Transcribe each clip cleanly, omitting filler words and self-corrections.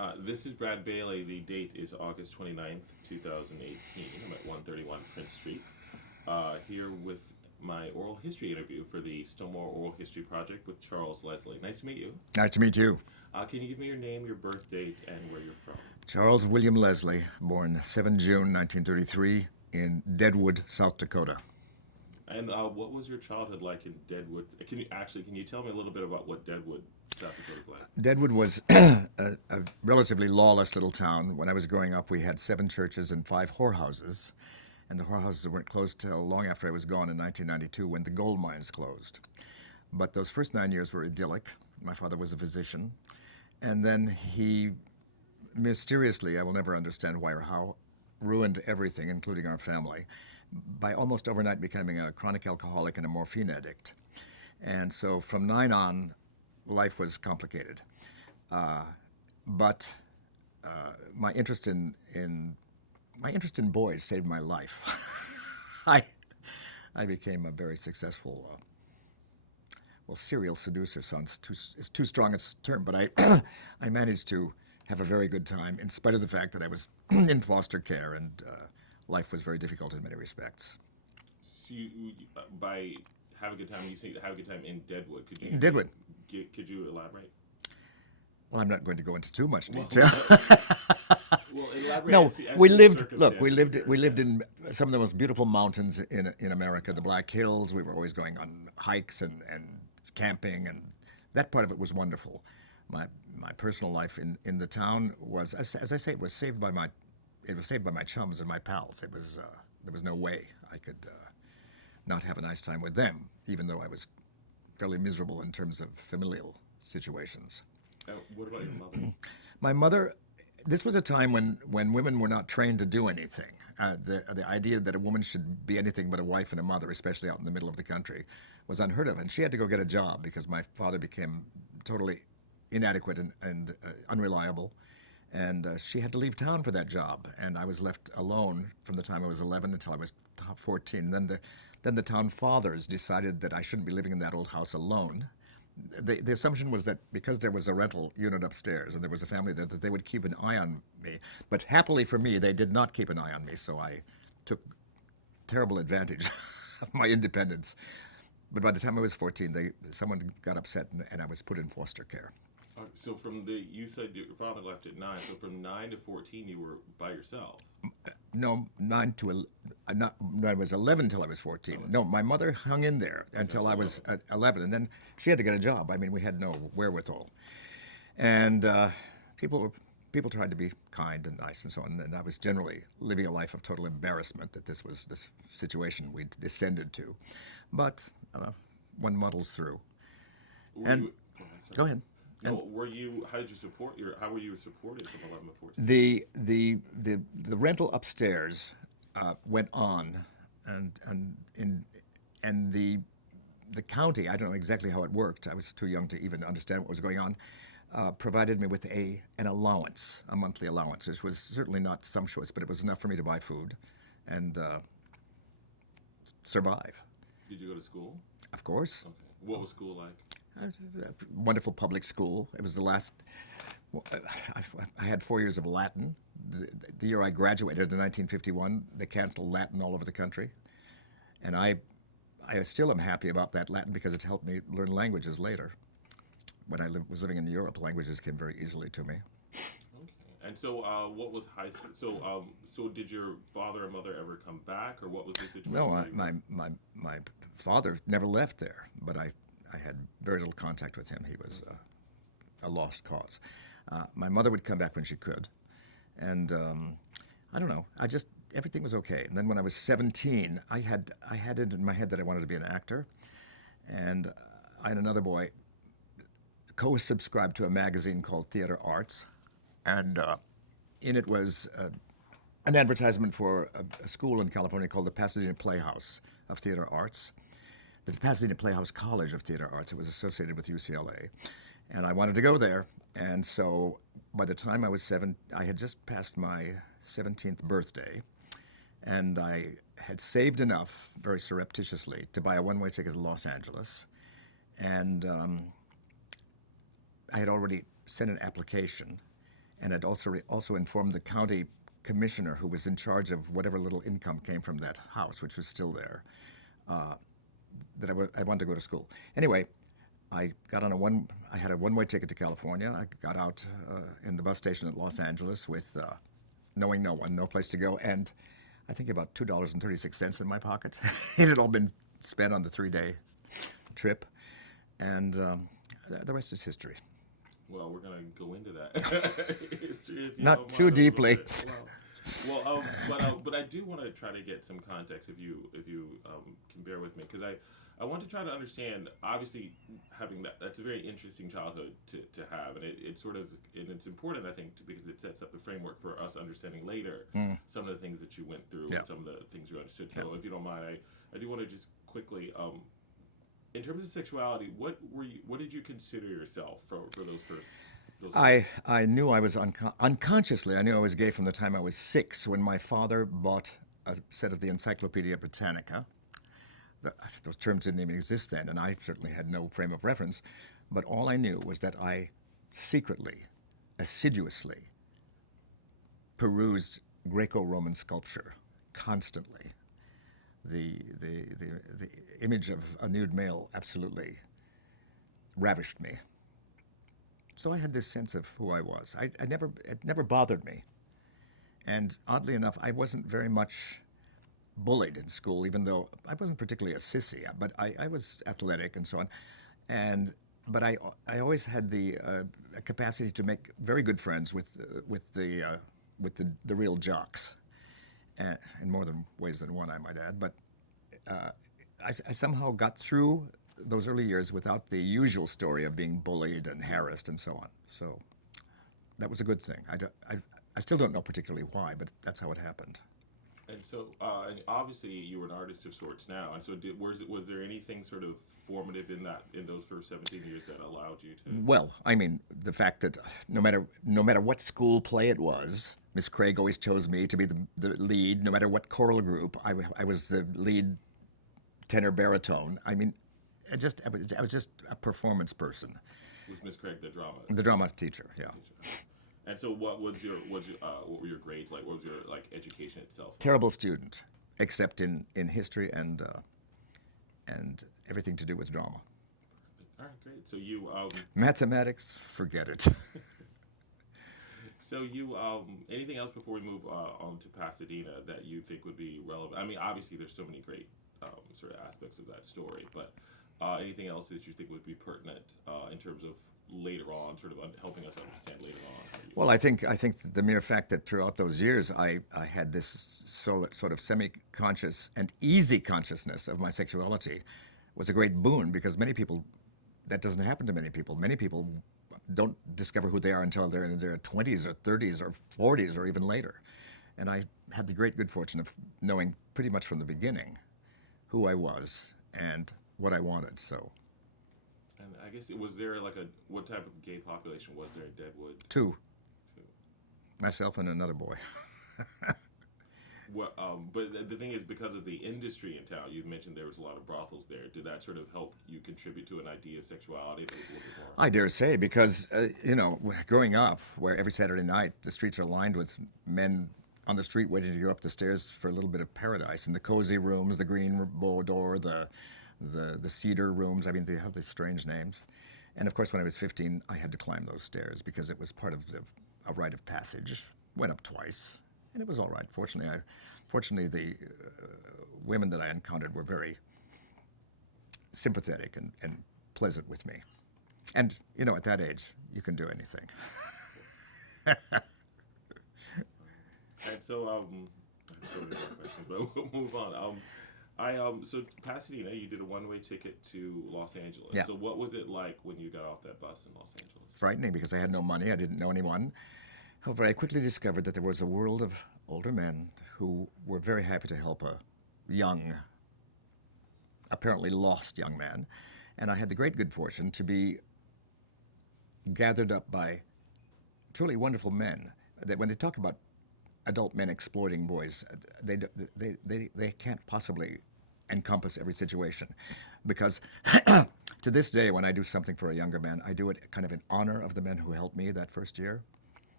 This is Brad Bailey. The date is August 29th, 2018. I'm at 131 Prince Street. Here with my oral history interview for the Stonewall Oral History Project with Charles Leslie. Nice to meet you. Nice to meet you. Can you give me your name, your birth date, and where you're from? Charles William Leslie, born 7 June 1933 in Deadwood, South Dakota. And what was your childhood like in Deadwood? Can you tell me a little bit about what Deadwood, South Dakota is like? Deadwood was a relatively lawless little town. When I was growing up, we had 7 churches and 5 whorehouses. And the whorehouses weren't closed till long after I was gone in 1992 when the gold mines closed. But those first 9 years were idyllic. My father was a physician. And then he mysteriously, I will never understand why or how, ruined everything, including our family, by almost overnight becoming a chronic alcoholic and a morphine addict. And so from 9 on, life was complicated. But my interest in boys saved my life. I became a very successful, serial seducer. Sounds too strong a term, but I managed to have a very good time in spite of the fact that I was in foster care and life was very difficult in many respects. So by have a good time, you say have a good time in Deadwood. In Deadwood. Could you elaborate? Well, I'm not going to go into too much detail. Well, elaborate. No, as we to the lived. Look, circumstances we lived in some of the most beautiful mountains in America, the Black Hills. We were always going on hikes and camping, and that part of it was wonderful. My personal life in the town was, as I say, it was saved by my chums and my pals. It was there was no way I could not have a nice time with them, even though I was fairly miserable in terms of familial situations. What about your mother? My mother, this was a time when women were not trained to do anything. The idea that a woman should be anything but a wife and a mother, especially out in the middle of the country, was unheard of. And she had to go get a job because my father became totally inadequate and unreliable. And she had to leave town for that job. And I was left alone from the time I was 11 until I was 14. Then the town fathers decided that I shouldn't be living in that old house alone. The assumption was that because there was a rental unit upstairs and there was a family there, that they would keep an eye on me. But happily for me, they did not keep an eye on me, so I took terrible advantage of my independence. But by the time I was 14, someone got upset and I was put in foster care. So you said your father left at 9. So from 9 to 14, you were by yourself. No, I was 11 till I was 14. No, my mother hung in there until I was 11, and then she had to get a job. I mean, we had no wherewithal, and people tried to be kind and nice and so on, and I was generally living a life of total embarrassment that this was this situation we'd descended to, but one muddles through. Go ahead. Sorry. Go ahead. No, how did you support how were you supported from 11 to 14? The rental upstairs went on, and the county, I don't know exactly how it worked. I was too young to even understand what was going on. Provided me with an allowance, a monthly allowance. This was certainly not sumptuous, but it was enough for me to buy food and survive. Did you go to school? Of course. Okay. What was school like? Wonderful public school. It was the last. I had 4 years of Latin. The year I graduated in 1951, they canceled Latin all over the country, and I still am happy about that Latin because it helped me learn languages later. When I was living in Europe, languages came very easily to me. Okay. And so, what was high school? So did your father and mother ever come back, or what was the situation? No, my father never left there, but I had very little contact with him. He was a lost cause. My mother would come back when she could, and I don't know. Everything was okay. And then when I was 17, I had it in my head that I wanted to be an actor, and I and another boy co-subscribed to a magazine called Theater Arts, and in it was an advertisement for a school in California called the Pasadena Playhouse of Theater Arts. The Pasadena Playhouse College of Theater Arts. It was associated with UCLA. And I wanted to go there. And so by the time I was 7, I had just passed my 17th birthday. And I had saved enough, very surreptitiously, to buy a one-way ticket to Los Angeles. And I had already sent an application. and had also informed the county commissioner who was in charge of whatever little income came from that house, which was still there, that I wanted to go to school. Anyway, I got on I had a one-way ticket to California. I got out in the bus station at Los Angeles with knowing no one, no place to go, and I think about $2.36 in my pocket. It had all been spent on the 3-day trip, and the rest is history. Well, we're gonna go into that history if you Not don't too mind a little deeply. bit. But I do want to try to get some context if you can bear with me, because I want to try to understand. Obviously, having that's a very interesting childhood to have, and it's sort of, and it's important, I think, because it sets up the framework for us understanding later some of the things that you went through Yeah. and some of the things you understood. So if you don't mind, I do want to just quickly. In terms of sexuality, what did you consider yourself for those first? I knew I was unconsciously. I knew I was gay from the time I was 6, when my father bought a set of the Encyclopedia Britannica. Those terms didn't even exist then, and I certainly had no frame of reference. But all I knew was that I secretly, assiduously perused Greco-Roman sculpture constantly. The image of a nude male absolutely ravished me. So I had this sense of who I was. It never bothered me. And oddly enough, I wasn't very much bullied in school, even though I wasn't particularly a sissy, but I was athletic and so on. But I always had the capacity to make very good friends with the real jocks, in more than ways than one, I might add. But I somehow got through those early years without the usual story of being bullied and harassed and so on. So that was a good thing. I still don't know particularly why, but that's how it happened. And so, and obviously, you were an artist of sorts now. And so, was there anything sort of formative in those first 17 years that allowed you to? Well, I mean, the fact that no matter what school play it was, Miss Craig always chose me to be the lead. No matter what choral group, I was the lead tenor baritone. I mean, I was just a performance person. Was Miss Craig the drama teacher? Yeah. And so, what were your grades like? What was your education itself? Terrible student, except in history and everything to do with drama. All right, great. So you mathematics, forget it. So you anything else before we move on to Pasadena that you think would be relevant? I mean, obviously there's so many great sort of aspects of that story, but anything else that you think would be pertinent in terms of later on, sort of helping us understand later on? Well, I think the mere fact that throughout those years I had this sort of semi-conscious and easy consciousness of my sexuality was a great boon, because that doesn't happen to many people. Many people don't discover who they are until they're in their 20s or 30s or 40s or even later. And I had the great good fortune of knowing pretty much from the beginning who I was and what I wanted. So. And I guess was there what type of gay population was there in Deadwood? Two. Myself and another boy. But the thing is, because of the industry in town, you mentioned there was a lot of brothels there. Did that sort of help you contribute to an idea of sexuality that was a little bit more? I dare say, because growing up, where every Saturday night the streets are lined with men on the street waiting to go up the stairs for a little bit of paradise, in the cozy rooms, the green boudoir, the cedar rooms. I mean, they have these strange names. And of course, when I was 15, I had to climb those stairs because it was part of a rite of passage. Went up twice, and it was all right. Fortunately, the women that I encountered were very sympathetic and pleasant with me. And, at that age, you can do anything. And so, I'm sorry for that question, but we'll move on. So Pasadena, you did a one-way ticket to Los Angeles. Yeah. So what was it like when you got off that bus in Los Angeles? Frightening, because I had no money. I didn't know anyone. However, I quickly discovered that there was a world of older men who were very happy to help a young, apparently lost young man. And I had the great good fortune to be gathered up by truly wonderful men. That when they talk about adult men exploiting boys, they can't possibly encompass every situation. Because to this day, when I do something for a younger man, I do it kind of in honor of the men who helped me that first year.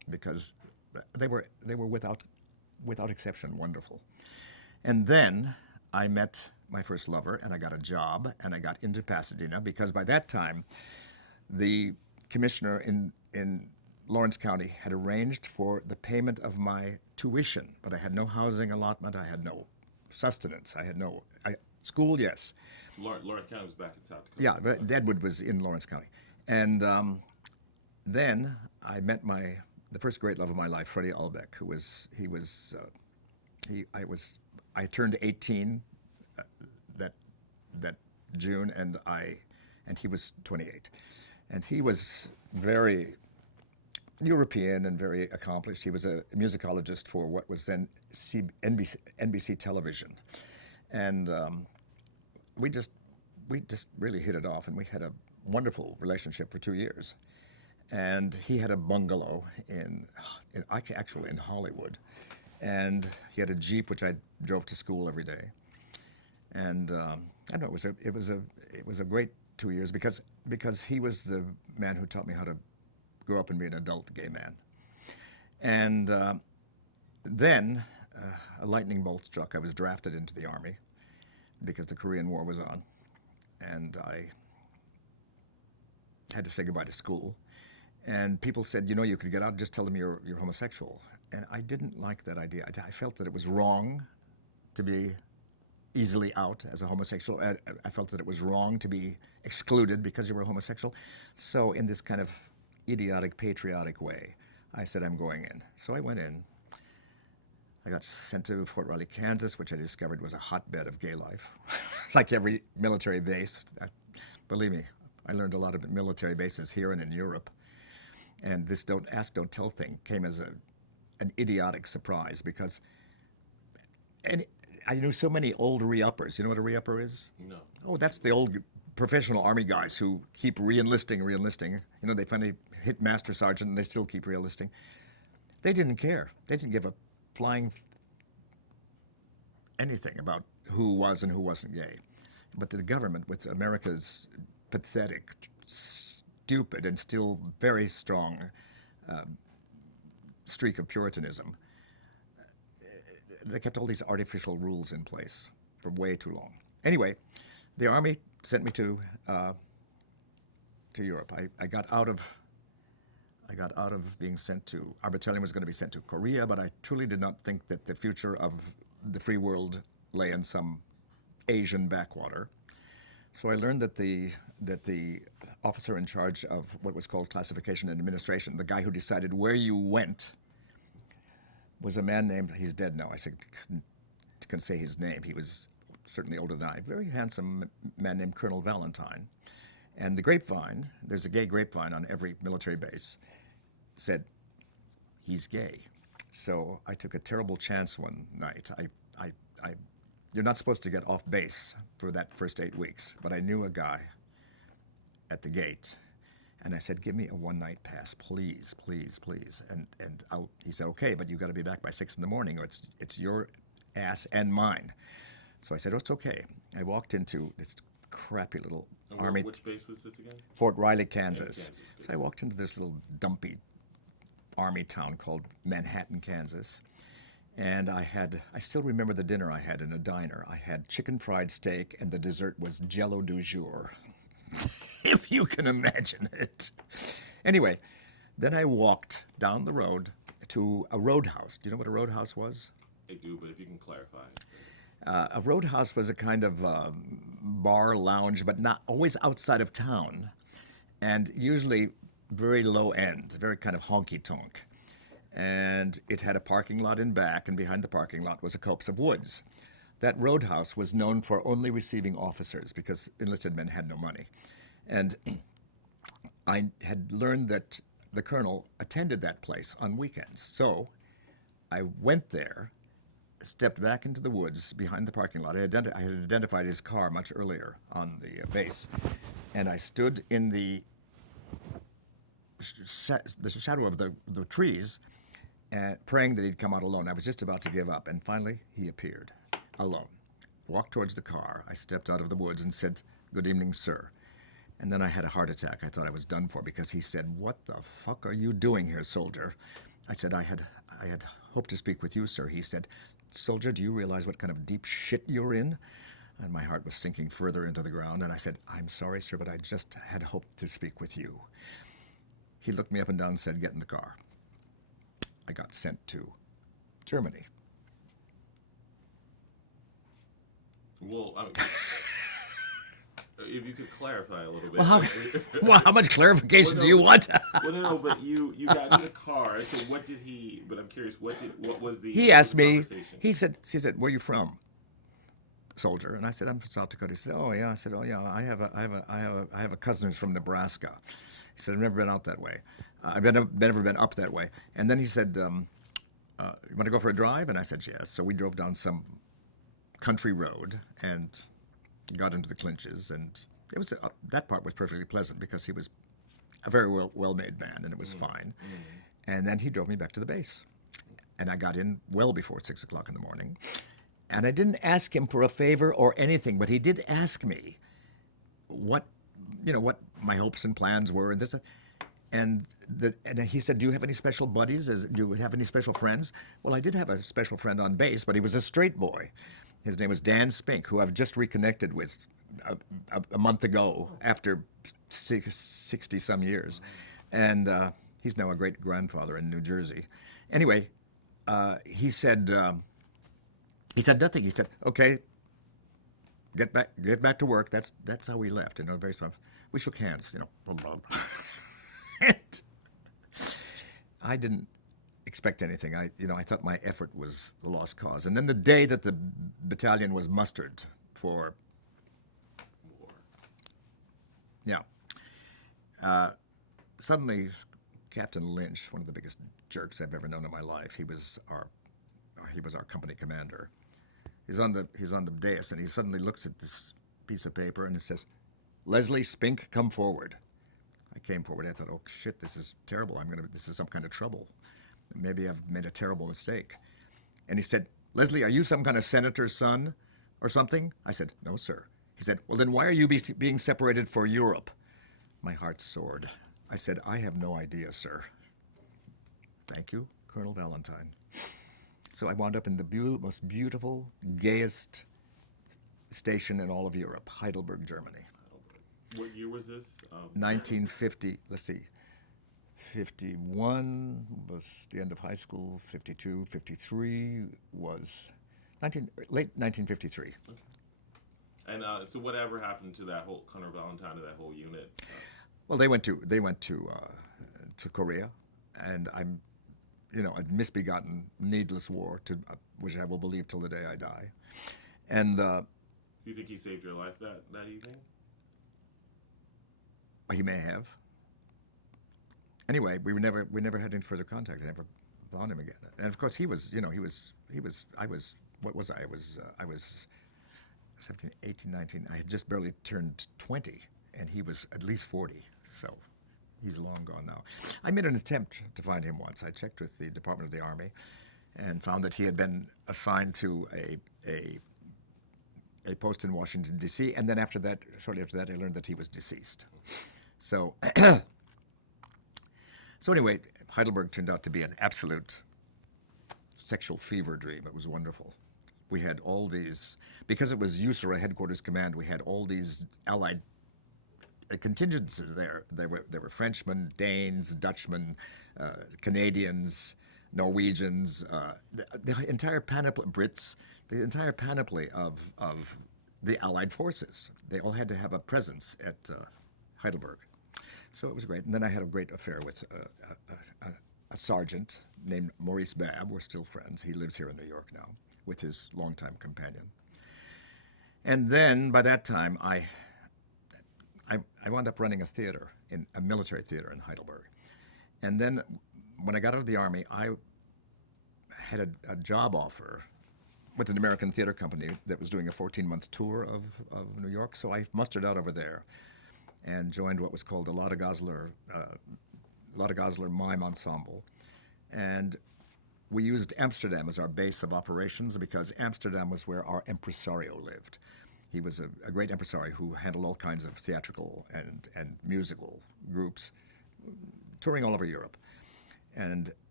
because they were without exception wonderful. And then I met my first lover, and I got a job, and I got into Pasadena because by that time, the commissioner in Lawrence County had arranged for the payment of my tuition, but I had no housing allotment, I had no sustenance, I had no school, yes. Lawrence County was back in South Dakota. Yeah, but Deadwood was in Lawrence County. And then I met the first great love of my life, Freddie Albeck, who was, I turned 18 that June, and he was 28. And he was very European and very accomplished. He was a musicologist for what was then NBC television. And we just really hit it off, and we had a wonderful relationship for 2 years. And he had a bungalow actually in Hollywood, and he had a Jeep which I drove to school every day. And I don't know, it was a great 2 years because he was the man who taught me how to grow up and be an adult gay man. And then a lightning bolt struck. I was drafted into the Army because the Korean War was on, and I had to say goodbye to school. And people said, you could get out and just tell them you're homosexual. And I didn't like that idea. I felt that it was wrong to be easily out as a homosexual. I felt that it was wrong to be excluded because you were homosexual. So in this kind of idiotic, patriotic way, I said, I'm going in. So I went in. I got sent to Fort Riley, Kansas, which I discovered was a hotbed of gay life, like every military base. Believe me, I learned a lot of military bases here and in Europe. And this don't ask, don't tell thing came as an idiotic surprise because I knew so many old re-uppers. You know what a re-upper is? No. Oh, that's the old professional Army guys who keep re-enlisting. They finally hit Master Sergeant and they still keep re-enlisting. They didn't care. They didn't give a flying anything about who was and who wasn't gay. But the government, with America's pathetic, stupid, and still very strong streak of Puritanism, they kept all these artificial rules in place for way too long. Anyway, the Army sent me to Europe. I got out of being sent to, our battalion was going to be sent to Korea, but I truly did not think that the future of the free world lay in some Asian backwater. So I learned that the officer in charge of what was called classification and administration, the guy who decided where you went, was a man named, he's dead now, I can say his name. He was certainly older than I. Very handsome man named Colonel Valentine. And the grapevine, there's a gay grapevine on every military base, said, he's gay. So I took a terrible chance one night. You're not supposed to get off base for that first 8 weeks, but I knew a guy at the gate, and I said, give me a one-night pass, please, please, please. And he said, okay, but you got to be back by 6 in the morning, or it's your ass and mine. So I said, oh, it's okay. I walked into this crappy little Army. Which base was this again? Fort Riley, Kansas. Yeah, So I walked into this little dumpy Army town called Manhattan, Kansas. And I still remember the dinner I had in a diner. I had chicken fried steak, and the dessert was Jello du jour, if you can imagine it. Anyway, then I walked down the road to a roadhouse. Do you know what a roadhouse was? I do, but if you can clarify. A roadhouse was a kind of bar, lounge, but not always outside of town, and usually very low end, very kind of honky-tonk. And it had a parking lot in back, and behind the parking lot was a copse of woods. That roadhouse was known for only receiving officers because enlisted men had no money. And I had learned that the colonel attended that place on weekends. So I went there, stepped back into the woods behind the parking lot. I had identified his car much earlier on the base. And I stood in the shadow of the trees, praying that he'd come out alone. I was just about to give up, and finally he appeared, alone. Walked towards the car. I stepped out of the woods and said, good evening, sir. And then I had a heart attack. I thought I was done for because he said, what the fuck are you doing here, soldier? I said, I had hoped to speak with you, sir. He said, soldier, do you realize what kind of deep shit you're in? And my heart was sinking further into the ground. And I said, I'm sorry, sir, but I just had hoped to speak with you. He looked me up and down and said, get in the car. I got sent to Germany. Well, I mean, if you could clarify a little bit. Well, how much clarification do you want? Well, no, but you got in the car. So what did he? But I'm curious. What was the? He asked me. Conversation? He said, where are you from, soldier? And I said, I'm from South Dakota. He said, oh yeah. I said, oh yeah. I have a cousin who's from Nebraska. He said, I've never been out that way. I've never been up that way. And then he said, you want to go for a drive? And I said, yes. So we drove down some country road and got into the clinches, and it was that part was perfectly pleasant because he was a very well-made man, and it was fine. And then he drove me back to the base, and I got in well before 6 o'clock in the morning. And I didn't ask him for a favor or anything, but he did ask me what my hopes and plans were, and this. And he said, do you have any special buddies? Do you have any special friends? Well, I did have a special friend on base, but he was a straight boy. His name was Dan Spink, who I've just reconnected with a month ago after 60-some years. And he's now a great-grandfather in New Jersey. Anyway, he said nothing. He said, okay, get back to work. That's how we left. Very soft. We shook hands, blah, blah, blah. And I didn't expect anything. I thought my effort was a lost cause. And then the day that the battalion was mustered for war, suddenly Captain Lynch, one of the biggest jerks I've ever known in my life, he was our company commander. He's on the dais, and he suddenly looks at this piece of paper and it says, Leslie Spink, come forward. I came forward. I thought, oh shit, this is terrible. This is some kind of trouble. Maybe I've made a terrible mistake. And he said, Leslie, are you some kind of senator's son or something? I said, no, sir. He said, well, then why are you being separated for Europe? My heart soared. I said, I have no idea, sir. Thank you, Colonel Valentine. So I wound up in the most beautiful, gayest station in all of Europe, Heidelberg, Germany. What year was this? 1950, let's see. 51 was the end of high school. 52, 53 was late 1953. Okay. And so whatever happened to that whole Colonel Valentine, to that whole unit? Well, they went to Korea, and I'm, a misbegotten, needless war, which I will believe till the day I die. And do you think he saved your life that evening? He may have. Anyway, we never had any further contact. I never found him again. And of course, I was 17, 18, 19. I had just barely turned 20, and he was at least 40. So he's long gone now. I made an attempt to find him once. I checked with the Department of the Army and found that he had been assigned to a post in Washington, D.C., and then shortly after that, I learned that he was deceased. So anyway, Heidelberg turned out to be an absolute sexual fever dream. It was wonderful. We had all these, because it was USARA Headquarters Command, we had all these Allied contingents there. There were Frenchmen, Danes, Dutchmen, Canadians, Norwegians, the entire panoply, Brits, the entire panoply of the Allied forces. They all had to have a presence at Heidelberg. So it was great. And then I had a great affair with a sergeant named Maurice Babb. We're still friends. He lives here in New York now with his longtime companion. And then by that time, I wound up running a military theater in Heidelberg. And then when I got out of the Army, I had a job offer with an American theater company that was doing a 14-month tour of New York. So I mustered out over there and joined what was called the Lotte Goslar Mime Ensemble. And we used Amsterdam as our base of operations because Amsterdam was where our impresario lived. He was a great impresario who handled all kinds of theatrical and musical groups, touring all over Europe. And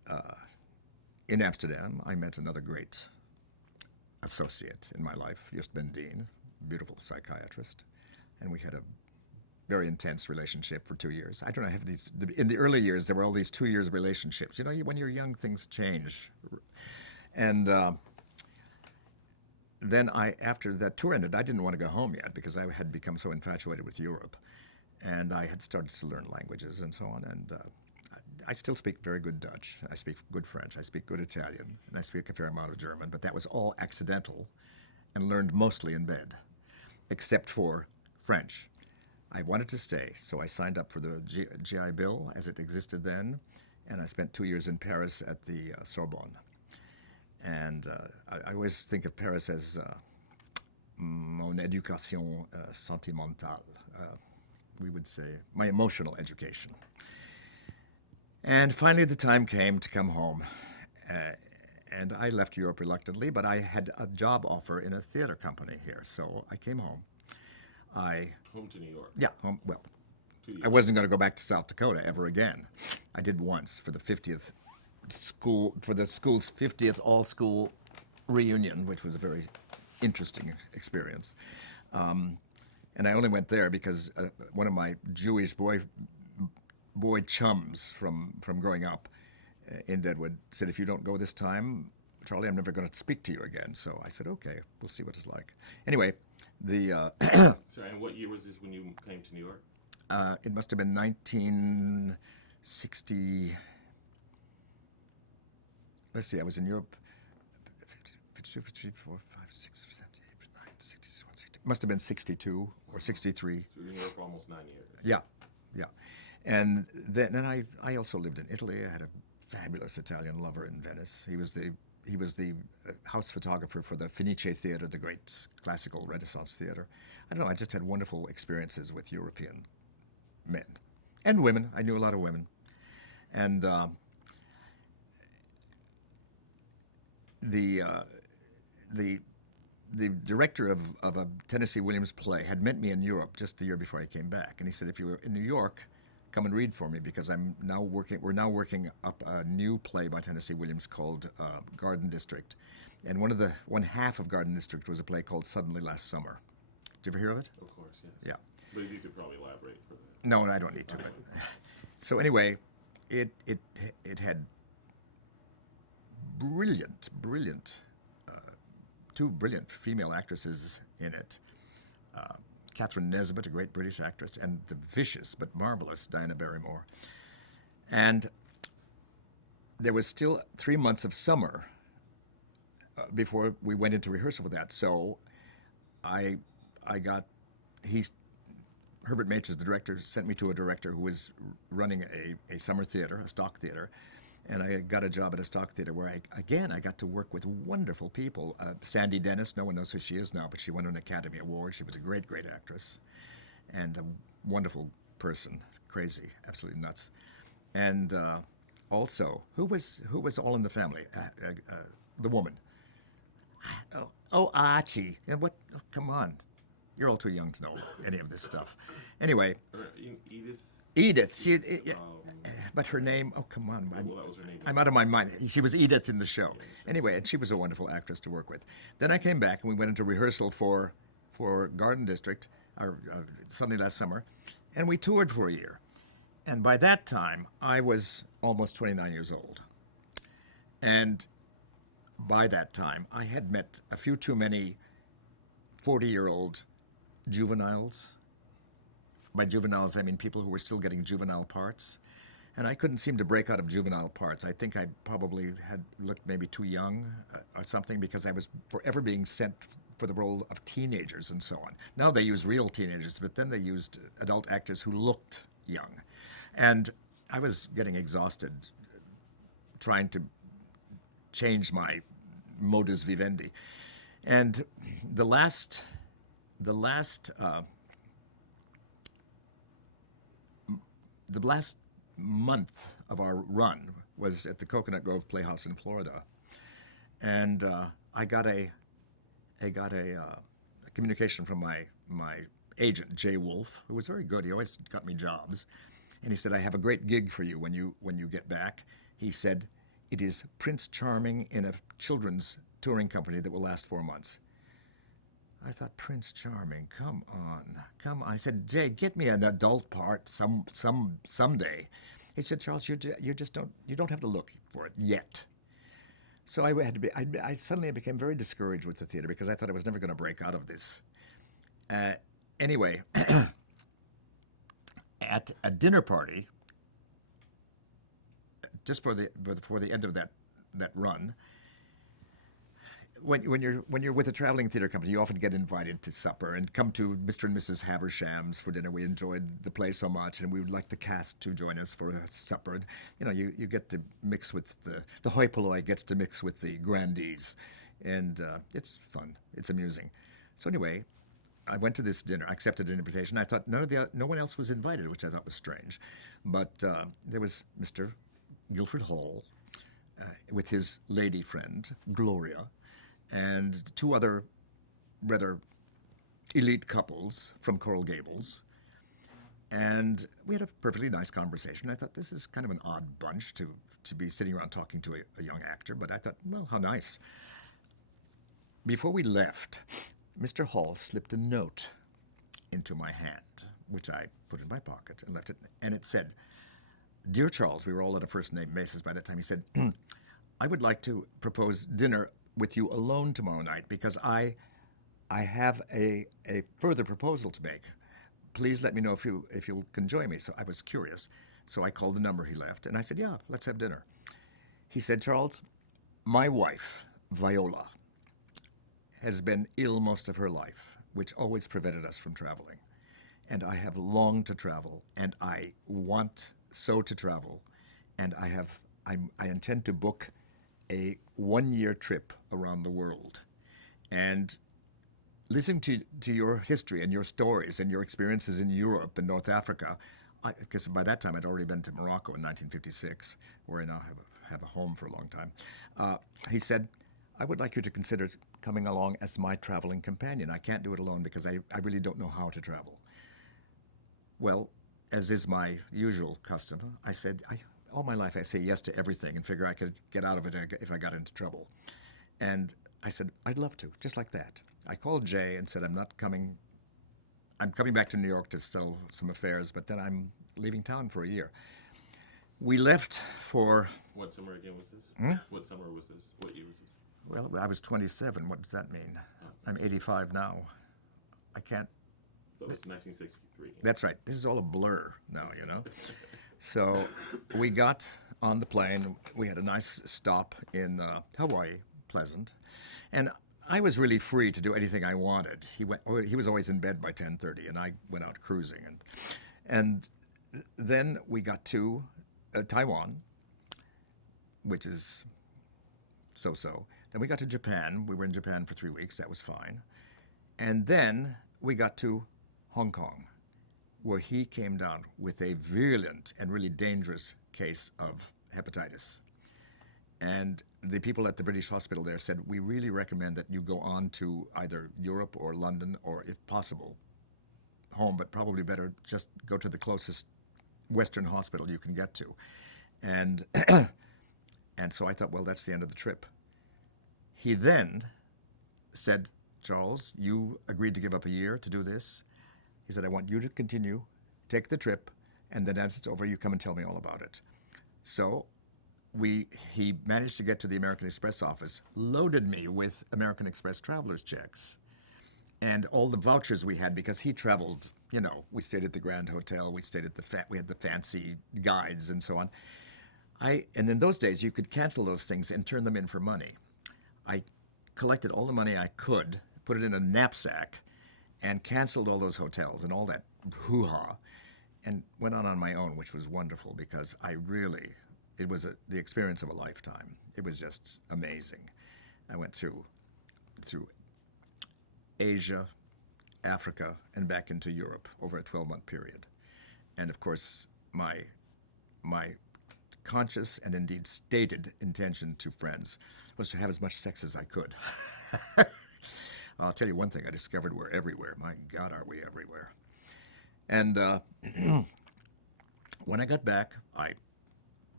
In Amsterdam, I met another great associate in my life, Just Bendine, beautiful psychiatrist, and we had a very intense relationship for 2 years. I don't know. I have these in the early years. There were all these 2 years relationships. You know, when you're young, things change. And then after that tour ended, I didn't want to go home yet because I had become so infatuated with Europe, and I had started to learn languages and so on. And I still speak very good Dutch. I speak good French. I speak good Italian, and I speak a fair amount of German. But that was all accidental, and learned mostly in bed, except for French. I wanted to stay, so I signed up for the GI Bill as it existed then, and I spent 2 years in Paris at the Sorbonne. And I always think of Paris as mon éducation sentimentale, we would say, my emotional education. And finally the time came to come home, and I left Europe reluctantly, but I had a job offer in a theater company here, so I came home. Home to New York. Yeah, home, well, 2 years. I wasn't going to go back to South Dakota ever again. I did once for the 50th for the school's 50th all-school reunion, which was a very interesting experience. And I only went there because one of my Jewish boy chums from growing up in Deadwood said, if you don't go this time, Charlie, I'm never going to speak to you again. So I said, okay, we'll see what it's like. Anyway, Sorry, and what year was this when you came to New York? it must have been 1960. Let's see, I was in Europe. 52, 53, 54, 55, 6, 7, 8, 9, 60, must have been 62 or 63. So you were in Europe for almost 9 years. Yeah, yeah. And then I also lived in Italy. I had a fabulous Italian lover in Venice. He was the house photographer for the Fenice Theater, the great classical Renaissance theater. I don't know, I just had wonderful experiences with European men and women. I knew a lot of women. And the director of a Tennessee Williams play had met me in Europe just the year before I came back, and he said, if you were in New York, come and read for me, because we're now working up a new play by Tennessee Williams called Garden District, and one half of Garden District was a play called Suddenly Last Summer. Did you ever hear of it? Of course, yes. Yeah. But you could probably elaborate for that. No, I don't need to. But so anyway, it had brilliant, two brilliant female actresses in it. Catherine Nesbitt, a great British actress, and the vicious but marvelous Diana Barrymore. And there was still 3 months of summer before we went into rehearsal for that. So Herbert Maitches, the director, sent me to a director who was running a summer theater, a stock theater. And I got a job at a stock theater where I got to work with wonderful people. Sandy Dennis, no one knows who she is now, but she won an Academy Award. She was a great, great actress and a wonderful person, crazy, absolutely nuts. And also, who was all in the family? The woman. Archie. And what? Oh, come on. You're all too young to know any of this stuff. Anyway. Edith. But her name, oh, come on. Well, that was her name. I'm out of my mind. She was Edith in the show. Anyway, and she was a wonderful actress to work with. Then I came back, and we went into rehearsal for Garden District, Suddenly Last Summer, and we toured for a year. And by that time, I was almost 29 years old. And by that time, I had met a few too many 40-year-old juveniles. By juveniles, I mean people who were still getting juvenile parts. And I couldn't seem to break out of juvenile parts. I think I probably had looked maybe too young or something, because I was forever being sent for the role of teenagers and so on. Now they use real teenagers, but then they used adult actors who looked young. And I was getting exhausted trying to change my modus vivendi. And the last month of our run was at the Coconut Grove Playhouse in Florida, and I got a communication from my agent, Jay Wolf, who was very good. He always got me jobs, and he said, "I have a great gig for you when you get back." He said, It is Prince Charming in a children's touring company that will last 4 months. I thought, Prince Charming, come on, come on. I said, Jay, get me an adult part someday. He said, Charles, you just don't have the look for it yet. So I suddenly became very discouraged with the theater because I thought I was never going to break out of this. Anyway, at a dinner party, just for the end of that run, when you're with a traveling theater company, you often get invited to supper and come to Mr. and Mrs. Haversham's for dinner. We enjoyed the play so much, and we would like the cast to join us for a supper. And, you get to mix with the hoi polloi gets to mix with the grandees, and it's fun. It's amusing. So anyway, I went to this dinner. I accepted an invitation. I thought no one else was invited, which I thought was strange. But there was Mr. Guilford Hall with his lady friend, Gloria, and 2 other rather elite couples from Coral Gables. And we had a perfectly nice conversation. I thought, this is kind of an odd bunch to be sitting around talking to a young actor, but I thought, well, how nice. Before we left, Mr. Hall slipped a note into my hand, which I put in my pocket and left it, and it said, Dear Charles, we were all at a first name basis by that time. He said, I would like to propose dinner with you alone tomorrow night because I have a further proposal to make. Please let me know if you can join me. So I was curious. So I called the number he left, and I said, yeah, let's have dinner. He said, Charles, my wife, Viola, has been ill most of her life, which always prevented us from traveling. And I have longed to travel, and I want so to travel, and I intend to book a 1-year trip around the world. And listening to your history and your stories and your experiences in Europe and North Africa, because by that time I'd already been to Morocco in 1956, where I now have a home for a long time. He said, I would like you to consider coming along as my traveling companion. I can't do it alone because I really don't know how to travel. Well, as is my usual custom, I said, all my life I say yes to everything and figure I could get out of it if I got into trouble. And I said, I'd love to, just like that. I called Jay and said, I'm coming back to New York to settle some affairs, but then I'm leaving town for a year. We left for... What summer again was this? What summer was this? What year was this? Well, I was 27. What does that mean? I'm 85 now. I can't... So it was 1963. That's right. This is all a blur now, So we got on the plane. We had a nice stop in Hawaii, pleasant. And I was really free to do anything I wanted. He was always in bed by 10:30, and I went out cruising. And then we got to Taiwan, which is so-so. Then we got to Japan. We were in Japan for 3 weeks. That was fine. And then we got to Hong Kong, where he came down with a virulent and really dangerous case of hepatitis. And the people at the British hospital there said, we really recommend that you go on to either Europe or London or, if possible, home, but probably better just go to the closest Western hospital you can get to. And so I thought, well, that's the end of the trip. He then said, Charles, you agreed to give up a year to do this. He said, I want you to continue, take the trip, and then as it's over, you come and tell me all about it. So he managed to get to the American Express office, loaded me with American Express traveler's checks, and all the vouchers we had because he traveled. We stayed at the Grand Hotel, we stayed at we had the fancy guides and so on. And in those days, you could cancel those things and turn them in for money. I collected all the money I could, put it in a knapsack, and canceled all those hotels and all that hoo-ha, and went on my own, which was wonderful because it was the experience of a lifetime. It was just amazing. I went through Asia, Africa, and back into Europe over a 12-month period. And of course, my conscious and indeed stated intention to friends was to have as much sex as I could. I'll tell you one thing I discovered: we're everywhere. My God, are we everywhere. And when I got back, I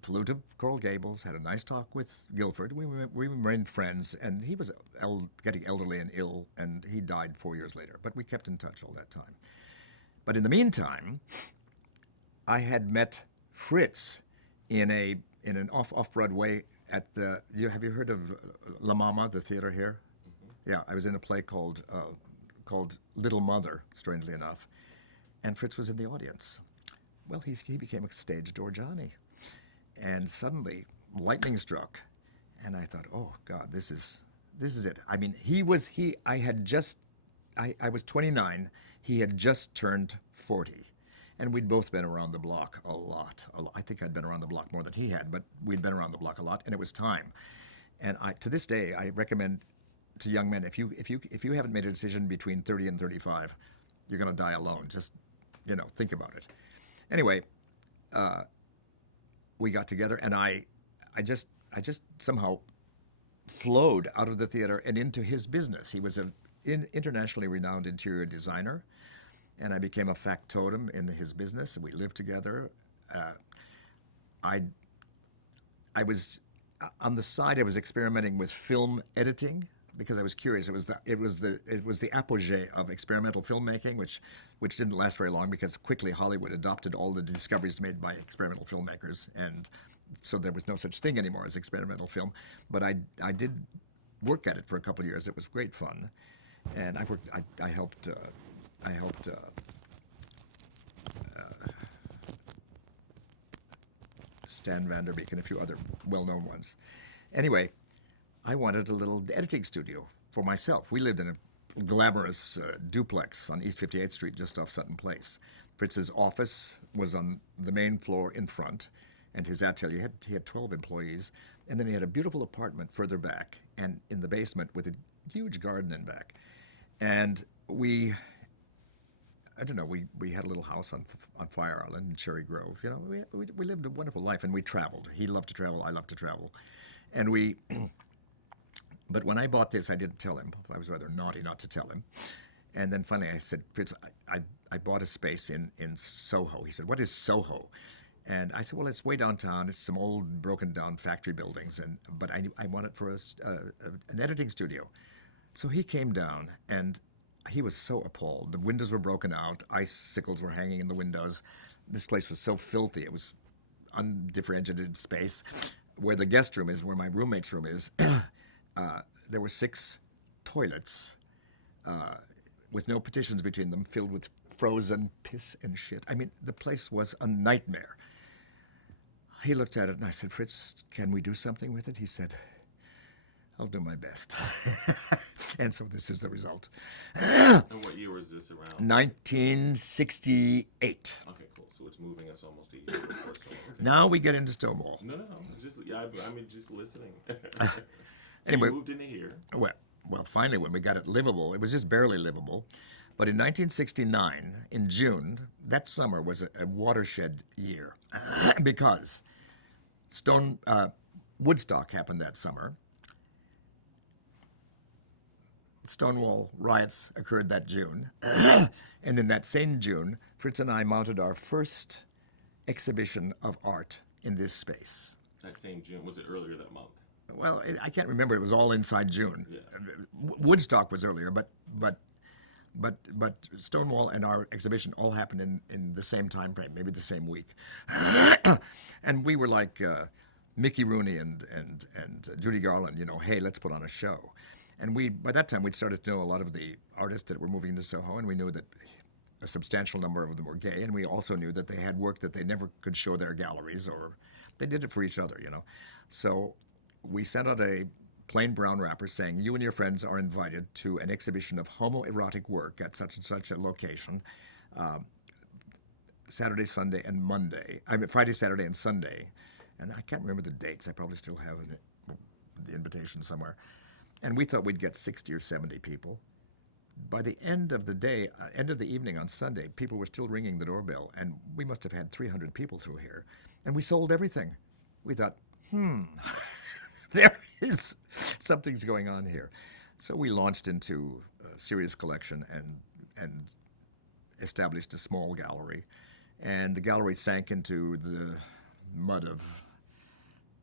flew to Coral Gables, had a nice talk with Guilford. We remained friends, and he was getting elderly and ill, and he died 4 years later. But we kept in touch all that time. But in the meantime, I had met Fritz in an off Broadway at the. Have you heard of La Mama, the theater here? Mm-hmm. Yeah, I was in a play called Little Mother, strangely enough, and Fritz was in the audience. Well, he became a stage door Johnny, and suddenly lightning struck, and I thought, oh God, this is it. I mean, I was 29, he had just turned 40, and we'd both been around the block a lot. I think I'd been around the block more than he had, but we'd been around the block a lot, and it was time. And to this day, I recommend to young men, if you haven't made a decision between 30 and 35, you're going to die alone. Just think about it. Anyway, we got together, and I just somehow flowed out of the theater and into his business. He was an internationally renowned interior designer, and I became a factotum in his business, and we lived together. I was on the side. I was experimenting with film editing because I was curious. It was the apogee of experimental filmmaking, which didn't last very long because quickly Hollywood adopted all the discoveries made by experimental filmmakers, and so there was no such thing anymore as experimental film. But I did work at it for a couple of years. It was great fun, and I helped Stan Vanderbeek and a few other well-known ones. Anyway, I wanted a little editing studio for myself. We lived in a glamorous duplex on East 58th Street, just off Sutton Place. Fritz's office was on the main floor in front, and his atelier, he had 12 employees, and then he had a beautiful apartment further back, and in the basement with a huge garden in back. And we had a little house on Fire Island in Cherry Grove. We lived a wonderful life, and we traveled. He loved to travel, I loved to travel. And but when I bought this, I didn't tell him. I was rather naughty not to tell him. And then finally I said, Fritz, I bought a space in Soho. He said, what is Soho? And I said, well, it's way downtown. It's some old broken down factory buildings, but I want it for an editing studio. So he came down, and he was so appalled. The windows were broken out. Icicles were hanging in the windows. This place was so filthy. It was undifferentiated space. Where the guest room is, where my roommate's room is, there were 6 toilets with no partitions between them, filled with frozen piss and shit. I mean, the place was a nightmare. He looked at it, and I said, Fritz, can we do something with it? He said, I'll do my best. And so this is the result. And what year was this around? 1968. Okay, cool. So it's moving us almost a year before Stonewall. Okay. Now we get into Stonewall. No. Just listening. So anyway, you moved into here. Well, finally, when we got it livable, it was just barely livable. But in 1969, in June, that summer was a watershed year because Woodstock happened that summer. Stonewall riots occurred that June. And in that same June, Fritz and I mounted our first exhibition of art in this space. That same June? Was it earlier that month? Well, I can't remember. It was all inside June. Yeah. Woodstock was earlier, but Stonewall and our exhibition all happened in the same time frame, maybe the same week. And we were like Mickey Rooney and Judy Garland, hey, let's put on a show. And by that time, we'd started to know a lot of the artists that were moving into Soho, and we knew that a substantial number of them were gay, and we also knew that they had work that they never could show their galleries, or they did it for each other, So we sent out a plain brown wrapper saying, you and your friends are invited to an exhibition of homoerotic work at such and such a location, Saturday, Sunday, and Monday. Friday, Saturday, and Sunday. And I can't remember the dates. I probably still have the invitation somewhere. And we thought we'd get 60 or 70 people. By the end of the day, end of the evening on Sunday, people were still ringing the doorbell, and we must have had 300 people through here. And we sold everything. We thought, there is something's going on here. So we launched into a serious collection and established a small gallery. And the gallery sank into the mud of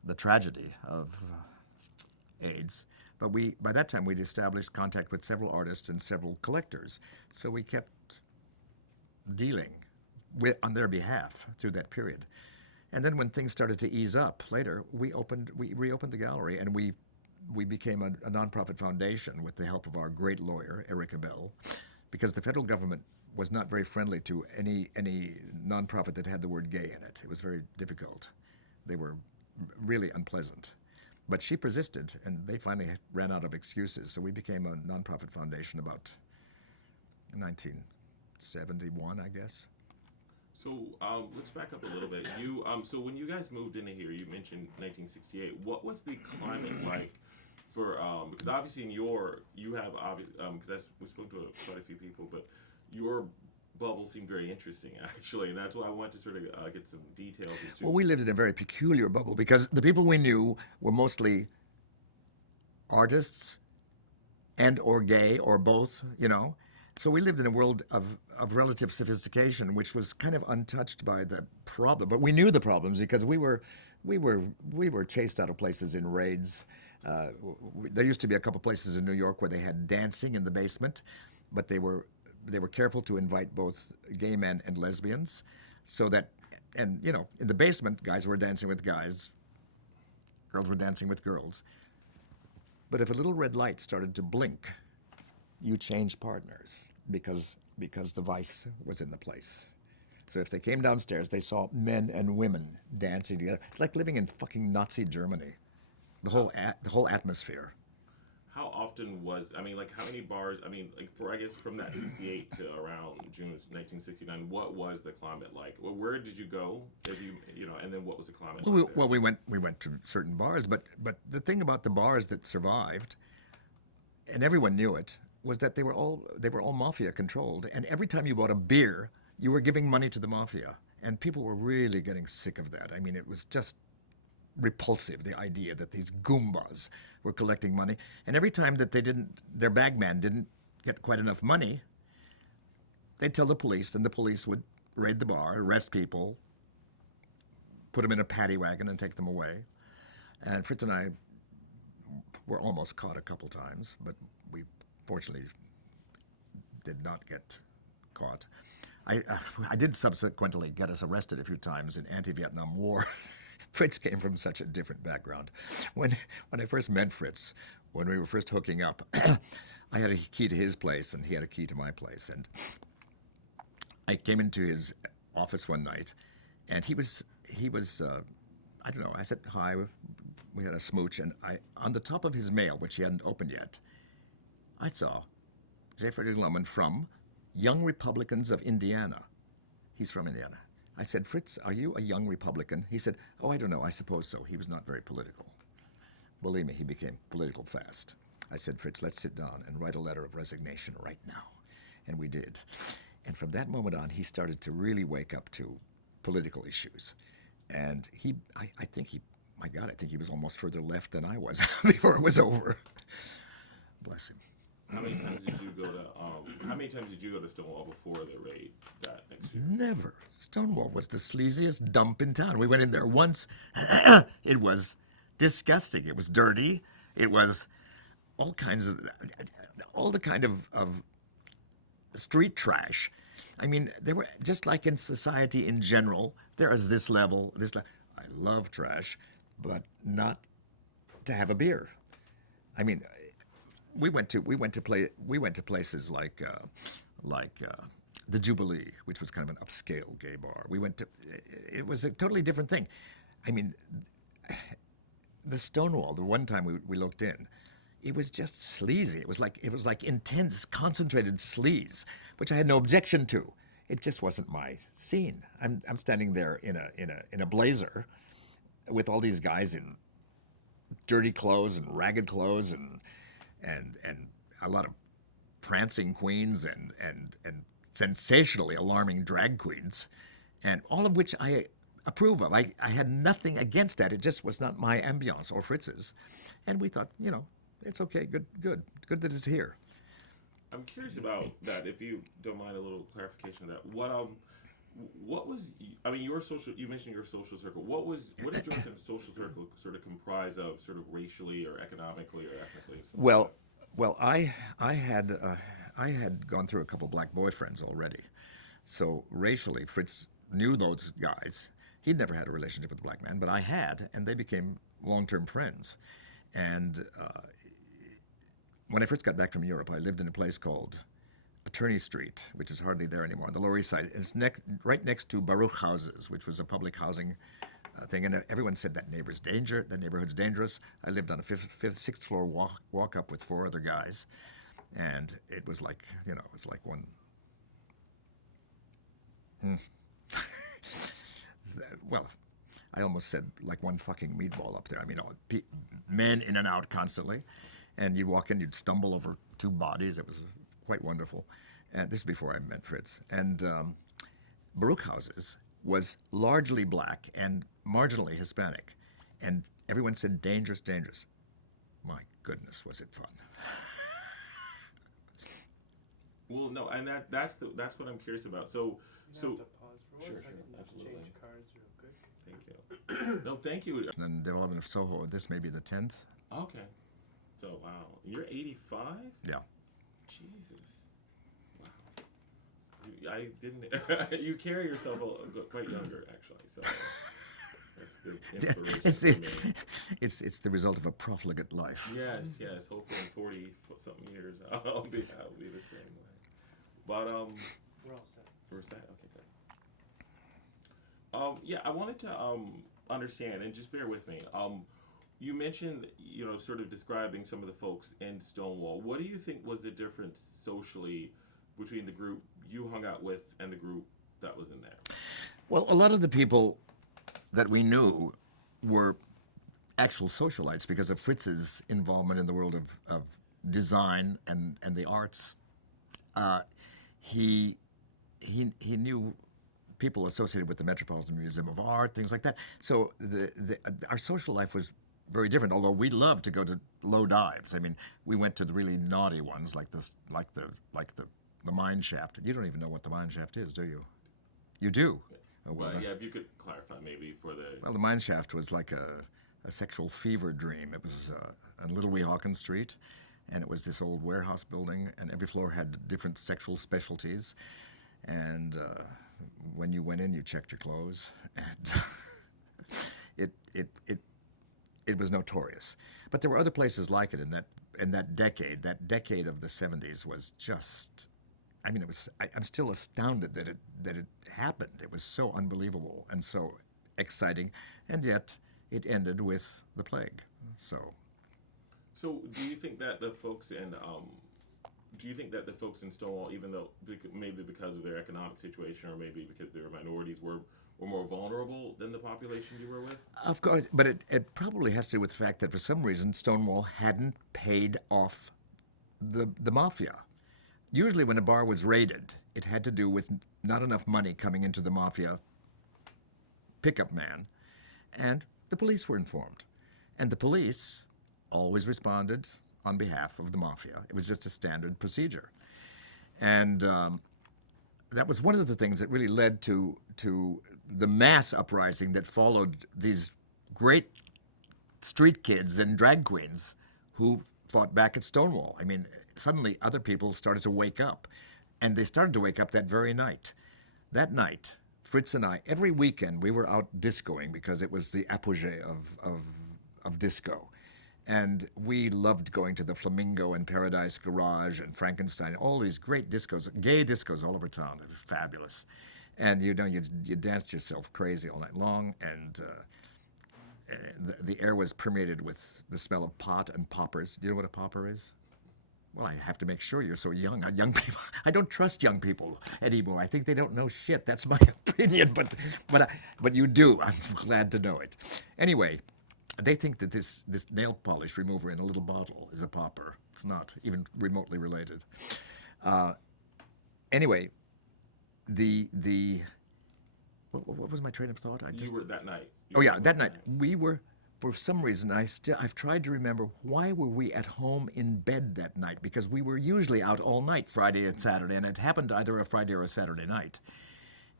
the tragedy of AIDS. But by that time, we'd established contact with several artists and several collectors. So we kept dealing on their behalf through that period. And then when things started to ease up later, we reopened the gallery, and we became a nonprofit foundation with the help of our great lawyer, Erica Bell, because the federal government was not very friendly to any nonprofit that had the word gay in it. It was very difficult. They were really unpleasant. But she persisted, and they finally ran out of excuses. So we became a nonprofit foundation about 1971, I guess. So let's back up a little bit. So when you guys moved into here, you mentioned 1968. What's the climate like for because obviously you have because we spoke to quite a few people, but your bubble seemed very interesting actually, and that's why I wanted to sort of get some details. Well, we lived in a very peculiar bubble because the people we knew were mostly artists and or gay or both, you know. So we lived in a world of relative sophistication, which was kind of untouched by the problem. But we knew the problems because we were chased out of places in raids. There used to be a couple places in New York where they had dancing in the basement, but they were careful to invite both gay men and lesbians, so that, and you know, in the basement, guys were dancing with guys, girls were dancing with girls. But if a little red light started to blink, you changed partners because the vice was in the place. So if they came downstairs, they saw men and women dancing together. It's like living in fucking Nazi Germany. The whole atmosphere. How often like how many bars, like I guess from that 68 to around June 1969, what was the climate like? Well, where did you go, and then what was the climate like there? Well, we went to certain bars, but the thing about the bars that survived, and everyone knew it, was that they were all mafia controlled, and every time you bought a beer, you were giving money to the mafia, and people were really getting sick of that. I mean, it was just repulsive, the idea that these goombas were collecting money, and every time that their bagman didn't get quite enough money, they'd tell the police, and the police would raid the bar, arrest people, put them in a paddy wagon and take them away. And Fritz and I were almost caught a couple times, but we fortunately did not get caught. I did subsequently get us arrested a few times in anti-Vietnam War. Fritz came from such a different background. When I first met Fritz, when we were first hooking up, I had a key to his place and he had a key to my place. And I came into his office one night, and he was I don't know, I said hi, we had a smooch, and on the top of his mail, which he hadn't opened yet, I saw Jeffrey Lohman from Young Republicans of Indiana. He's from Indiana. I said, Fritz, are you a young Republican? He said, oh, I don't know, I suppose so. He was not very political. Believe me, he became political fast. I said, Fritz, let's sit down and write a letter of resignation right now. And we did. And from that moment on, he started to really wake up to political issues. And I think he was almost further left than I was before it was over. Bless him. How many times did you go to Stonewall before the raid that next year? Never. Stonewall was the sleaziest dump in town. We went in there once. It was disgusting. It was dirty. It was all the kind of street trash. I mean, they were just like in society in general. There is this level. I love trash, but not to have a beer. I mean, we went to places like the Jubilee, which was kind of an upscale gay bar. It was a totally different thing. I mean, the Stonewall, the one time we looked in, it was just sleazy. It was like intense, concentrated sleaze, which I had no objection to. It just wasn't my scene. I'm standing there in a blazer with all these guys in dirty clothes and ragged clothes and a lot of prancing queens and sensationally alarming drag queens, and all of which I approve of. I had nothing against that. It just was not my ambiance or Fritz's. And we thought, it's okay, good that it's here. I'm curious about that, if you don't mind a little clarification of that. what was, I mean, your social, you mentioned your social circle. What did your kind of social circle sort of comprise of, sort of racially or economically or ethnically? Something like Well, well, I had gone through a couple black boyfriends already, so racially, Fritz knew those guys. He'd never had a relationship with a black man, but I had, and they became long-term friends. And when I first got back from Europe, I lived in a place called Attorney Street, which is hardly there anymore, on the Lower East Side. It's right next to Baruch Houses, which was a public housing thing. And everyone said that the neighborhood's dangerous. I lived on a sixth floor walk up with four other guys, and it was like, it's like one. Well, I almost said like one fucking meatball up there. I mean, men in and out constantly, and you'd walk in, you'd stumble over two bodies. It was quite wonderful. And this is before I met Fritz. And Baruch Houses was largely black and marginally Hispanic, and everyone said dangerous, dangerous. My goodness, was it fun! Well, no, and that's what I'm curious about. So You have to pause for Sure, 1 second and just absolutely. change cards real quick. thank you. No, thank you. And then development of Soho. This may be the 10th. Okay. So wow, you're 85. Yeah. Jesus. Wow. I didn't. You carry yourself quite younger, actually. So that's good inspiration It's for me. it's the result of a profligate life. Yes, yes. Hopefully in 40 something years, I'll be the same way. But We're all set. first that. Okay, good. Yeah, I wanted to understand, and just bear with me. You mentioned, sort of describing some of the folks in Stonewall. What do you think was the difference socially between the group you hung out with and the group that was in there? Well, a lot of the people that we knew were actual socialites because of Fritz's involvement in the world of design and the arts. He knew people associated with the Metropolitan Museum of Art, things like that. So our social life was very different. Although we loved to go to low dives. I mean, we went to the really naughty ones, like the mine shaft. You don't even know what the mine shaft is, do you? You do. Oh, Well, yeah, if you could clarify maybe for the. Well, the mine shaft was like a sexual fever dream. It was on Little Weehawken Street, and it was this old warehouse building, and every floor had different sexual specialties. And when you went in, you checked your clothes, and it was notorious. But there were other places like it in that decade. That decade of the '70s was just. I mean, I'm still astounded that it happened. It was so unbelievable and so exciting, and yet it ended with the plague. So Do you think that the folks in Stonewall, even though maybe because of their economic situation or maybe because they were minorities, were more vulnerable than the population you were with? of course, but it probably has to do with the fact that for some reason Stonewall hadn't paid off the mafia. Usually when a bar was raided, it had to do with not enough money coming into the mafia pickup man, and the police were informed. And the police always responded on behalf of the mafia. It was just a standard procedure. And that was one of the things that really led to the mass uprising that followed these great street kids and drag queens who fought back at Stonewall. I mean, suddenly other people started to wake up, and they started to wake up that very night. That night, Fritz and I, every weekend, we were out discoing because it was the apogee of disco. And we loved going to the Flamingo and Paradise Garage and Frankenstein, all these great discos, gay discos all over town. It was fabulous. And you danced yourself crazy all night long, and the air was permeated with the smell of pot and poppers. Do you know what a popper is? Well, I have to make sure you're so young. Young people, I don't trust young people anymore. I think they don't know shit. That's my opinion, but you do. I'm glad to know it. Anyway, they think that this nail polish remover in a little bottle is a popper. It's not even remotely related. Anyway, what was my train of thought? You were that night. That night we were. For some reason, I've tried to remember why were we at home in bed that night, because we were usually out all night, Friday and Saturday, and it happened either a Friday or a Saturday night.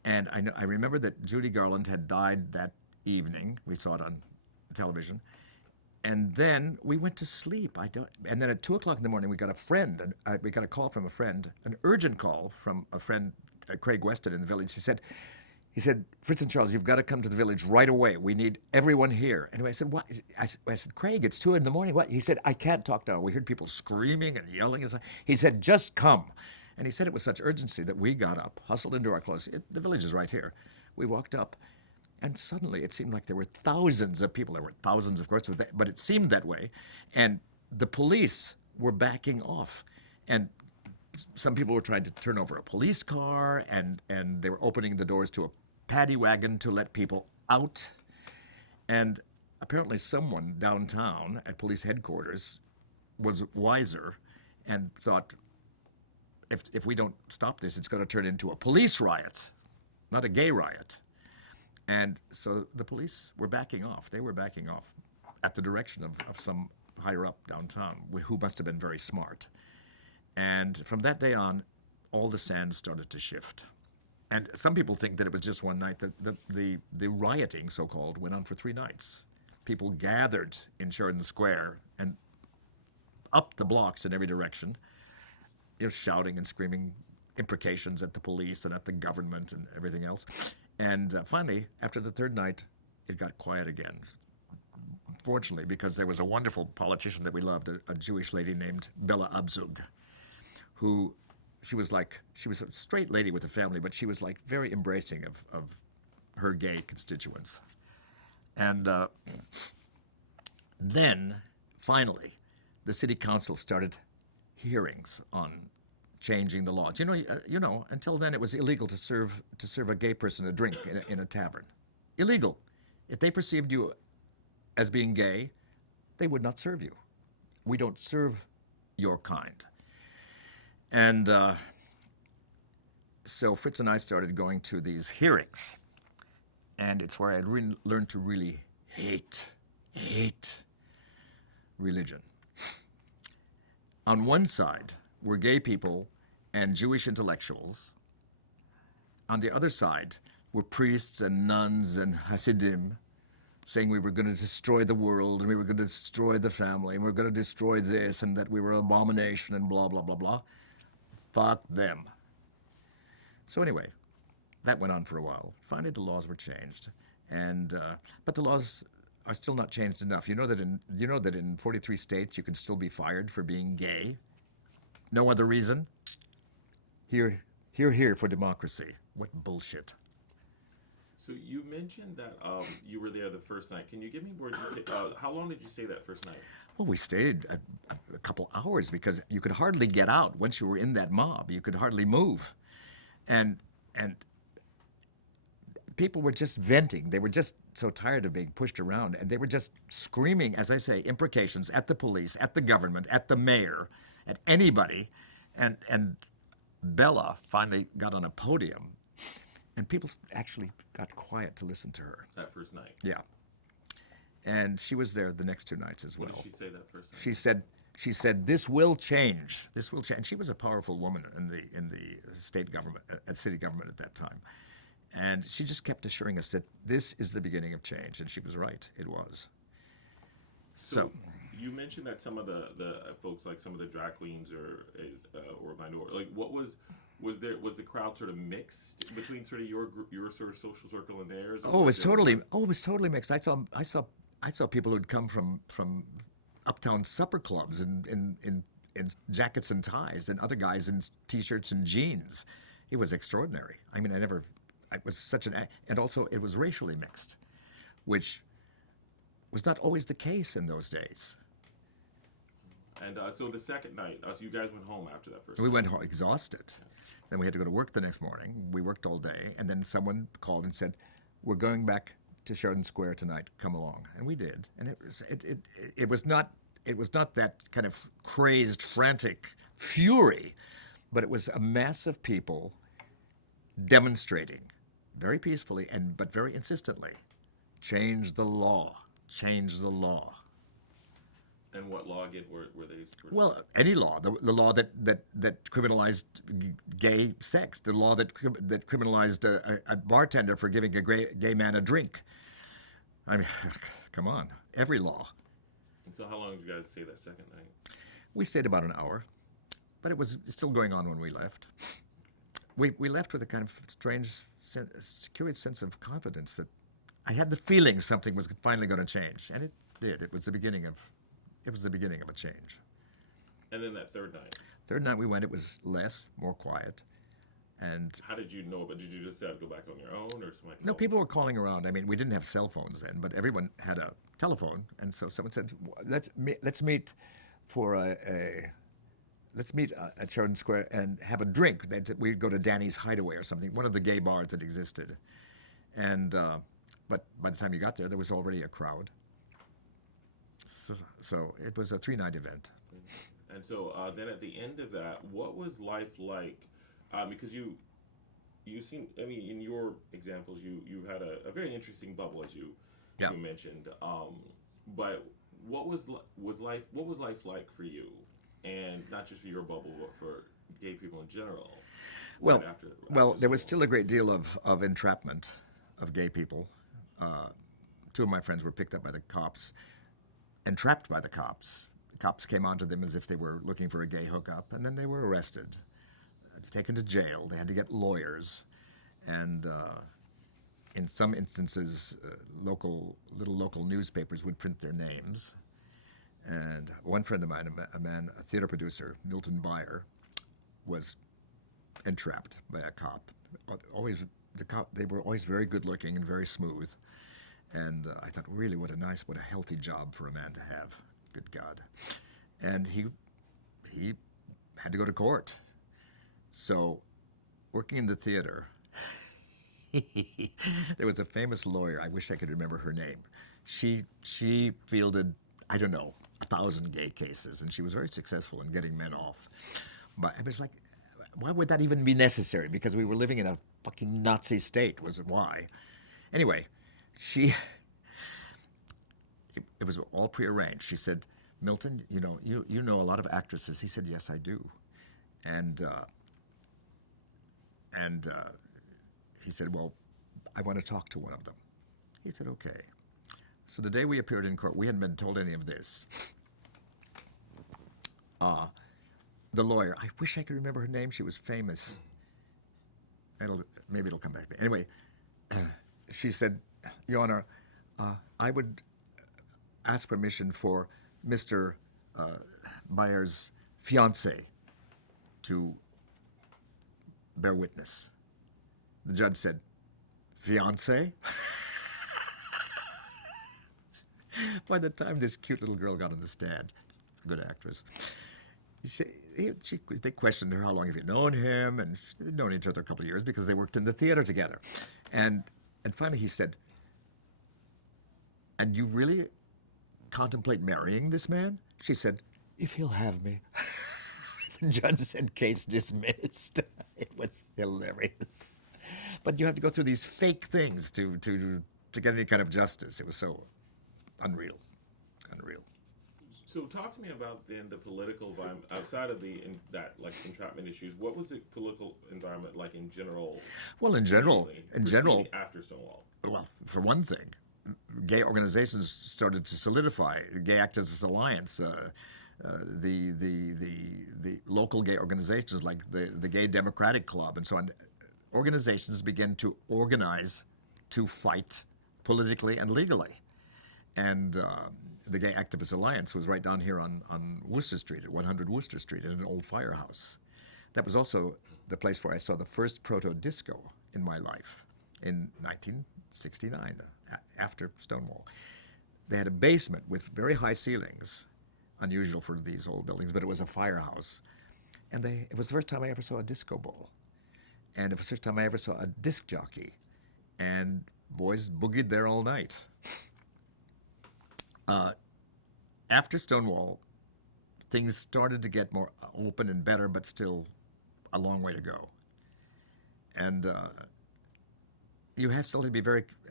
And I remember that Judy Garland had died that evening. We saw it on television. And then we went to sleep. And then at 2:00 in the morning, we got we got a call from a friend, an urgent call from a friend, Craig Weston in the village. He said, Fritz and Charles, you've got to come to the village right away. We need everyone here. Anyway, I said, what? I said, Craig, it's 2 in the morning. What? He said, I can't talk now. We heard people screaming and yelling. He said, just come. And he said it with such urgency that we got up, hustled into our clothes. The village is right here. We walked up, and suddenly it seemed like there were thousands of people. There were thousands, of course, but it seemed that way. And the police were backing off. And some people were trying to turn over a police car, and they were opening the doors to a paddy wagon to let people out. And apparently someone downtown at police headquarters was wiser and thought, if we don't stop this, it's going to turn into a police riot, not a gay riot. And so the police were backing off. They were backing off at the direction of some higher up downtown who must have been very smart. And from that day on, all the sands started to shift. And some people think that it was just one night. The rioting, so-called, went on for 3 nights. People gathered in Sheridan Square and up the blocks in every direction, shouting and screaming imprecations at the police and at the government and everything else. And finally, after the 3rd night, it got quiet again. Fortunately, because there was a wonderful politician that we loved, a Jewish lady named Bella Abzug, who she was a straight lady with a family, but she was like very embracing of her gay constituents. And then, finally, the city council started hearings on changing the laws. Until then it was illegal to serve a gay person a drink in a tavern. Illegal. If they perceived you as being gay, they would not serve you. We don't serve your kind. And so Fritz and I started going to these hearings, and it's where I learned to really hate religion. On one side were gay people and Jewish intellectuals. On the other side were priests and nuns and Hasidim saying we were going to destroy the world and we were going to destroy the family and we were going to destroy this and that we were an abomination and blah, blah, blah, blah. Fuck them. So anyway, that went on for a while. Finally, the laws were changed, but the laws are still not changed enough. You know that in 43 states you can still be fired for being gay. No other reason. Here for democracy. What bullshit. So you mentioned that you were there the first night. Can you give me more detail? How long did you stay that first night? Well, we stayed a couple hours because you could hardly get out once you were in that mob. You could hardly move. And people were just venting. They were just so tired of being pushed around, and they were just screaming, as I say, imprecations at the police, at the government, at the mayor, at anybody. And Bella finally got on a podium, and people actually got quiet to listen to her. That first night? Yeah. And she was there the next 2 nights as well. What did she say that first night? She said, this will change. This will change. And she was a powerful woman in the state government, city government at that time. And she just kept assuring us that this is the beginning of change. And she was right. It was. So you mentioned that some of the folks, like some of the drag queens or minority, like what was the crowd sort of mixed between sort of your sort of social circle and theirs? It was totally mixed. I saw people who'd come from uptown supper clubs in jackets and ties, and other guys in t-shirts and jeans. It was extraordinary. I mean, it was such and also it was racially mixed, which was not always the case in those days. And so the second night, so you guys went home after that first We night. went home exhausted. Yeah. Then we had to go to work the next morning. We worked all day, and then someone called and said, we're going back to Sheridan Square tonight, come along. And we did. And it was not that kind of crazed, frantic fury, but it was a mass of people demonstrating very peacefully but very insistently. Change the law. Change the law. And what law again were they? Well, any law, the law that criminalized gay sex, the law that criminalized a bartender for giving a gay man a drink. I mean, come on, every law. And so how long did you guys stay that second night? We stayed about an hour, but it was still going on when we left. We left with a kind of strange, curious sense of confidence that I had the feeling something was finally going to change, and it did. It was the beginning of a change. And then that third night? Third night we went, it was less, more quiet. And how did you know? But did you just decide to go back on your own, or somebody? No, people were calling around. I mean, we didn't have cell phones then, but everyone had a telephone, and so someone said, "Let's meet for let's meet at Sheridan Square and have a drink." We'd go to Danny's Hideaway or something, one of the gay bars that existed. And but by the time you got there was already a crowd. So it was a 3-night event. And so then at the end of that, what was life like? Because you seem, I mean, in your examples, you had a very interesting bubble, as you mentioned. But what was life like for you, and not just for your bubble, but for gay people in general? Well, after there was still a great deal of entrapment of gay people. Two of my friends were picked up by the cops, entrapped by the cops. The cops came onto them as if they were looking for a gay hookup, and then they were arrested, taken to jail. They had to get lawyers, and in some instances, little local newspapers would print their names. And one friend of mine, a theater producer, Milton Byer, was entrapped by a cop. They were always very good looking and very smooth. And I thought, really, what a healthy job for a man to have. Good God. And he had to go to court. So, working in the theater, there was a famous lawyer. I wish I could remember her name. She fielded, I don't know, 1,000 gay cases, and she was very successful in getting men off. But it was like, why would that even be necessary? Because we were living in a fucking Nazi state, was it why? Anyway, it was all prearranged. She said, "Milton, you know a lot of actresses." He said, "Yes, I do." And he said, "Well, I want to talk to one of them." He said, "Okay." So the day we appeared in court, we hadn't been told any of this. The lawyer, I wish I could remember her name. She was famous. Maybe it'll come back to me. Anyway, she said, "Your Honor, I would ask permission for Mr. Byer's fiancé to bear witness." The judge said, "Fiancé?" By the time this cute little girl got on the stand, good actress, they questioned her, "How long have you known him?" And they'd known each other a couple of years because they worked in the theater together. And finally he said, "And you really contemplate marrying this man?" She said, "If he'll have me." The judge said, "Case dismissed." It was hilarious. But you have to go through these fake things to get any kind of justice. It was so unreal. So talk to me about then the political environment outside of that entrapment issues. What was the political environment like in general? Well, in general, after Stonewall. Well, for one thing, gay organizations started to solidify. The Gay Activists Alliance, the local gay organizations like the Gay Democratic Club and so on, organizations began to organize to fight politically and legally. And the Gay Activists Alliance was right down here on Worcester Street, at 100 Worcester Street, in an old firehouse. That was also the place where I saw the first proto-disco in my life in 1969, after Stonewall. They had a basement with very high ceilings, unusual for these old buildings, but it was a firehouse. And it was the first time I ever saw a disco ball. And it was the first time I ever saw a disc jockey. And boys boogied there all night. After Stonewall, things started to get more open and better, but still a long way to go. And you still have to be very,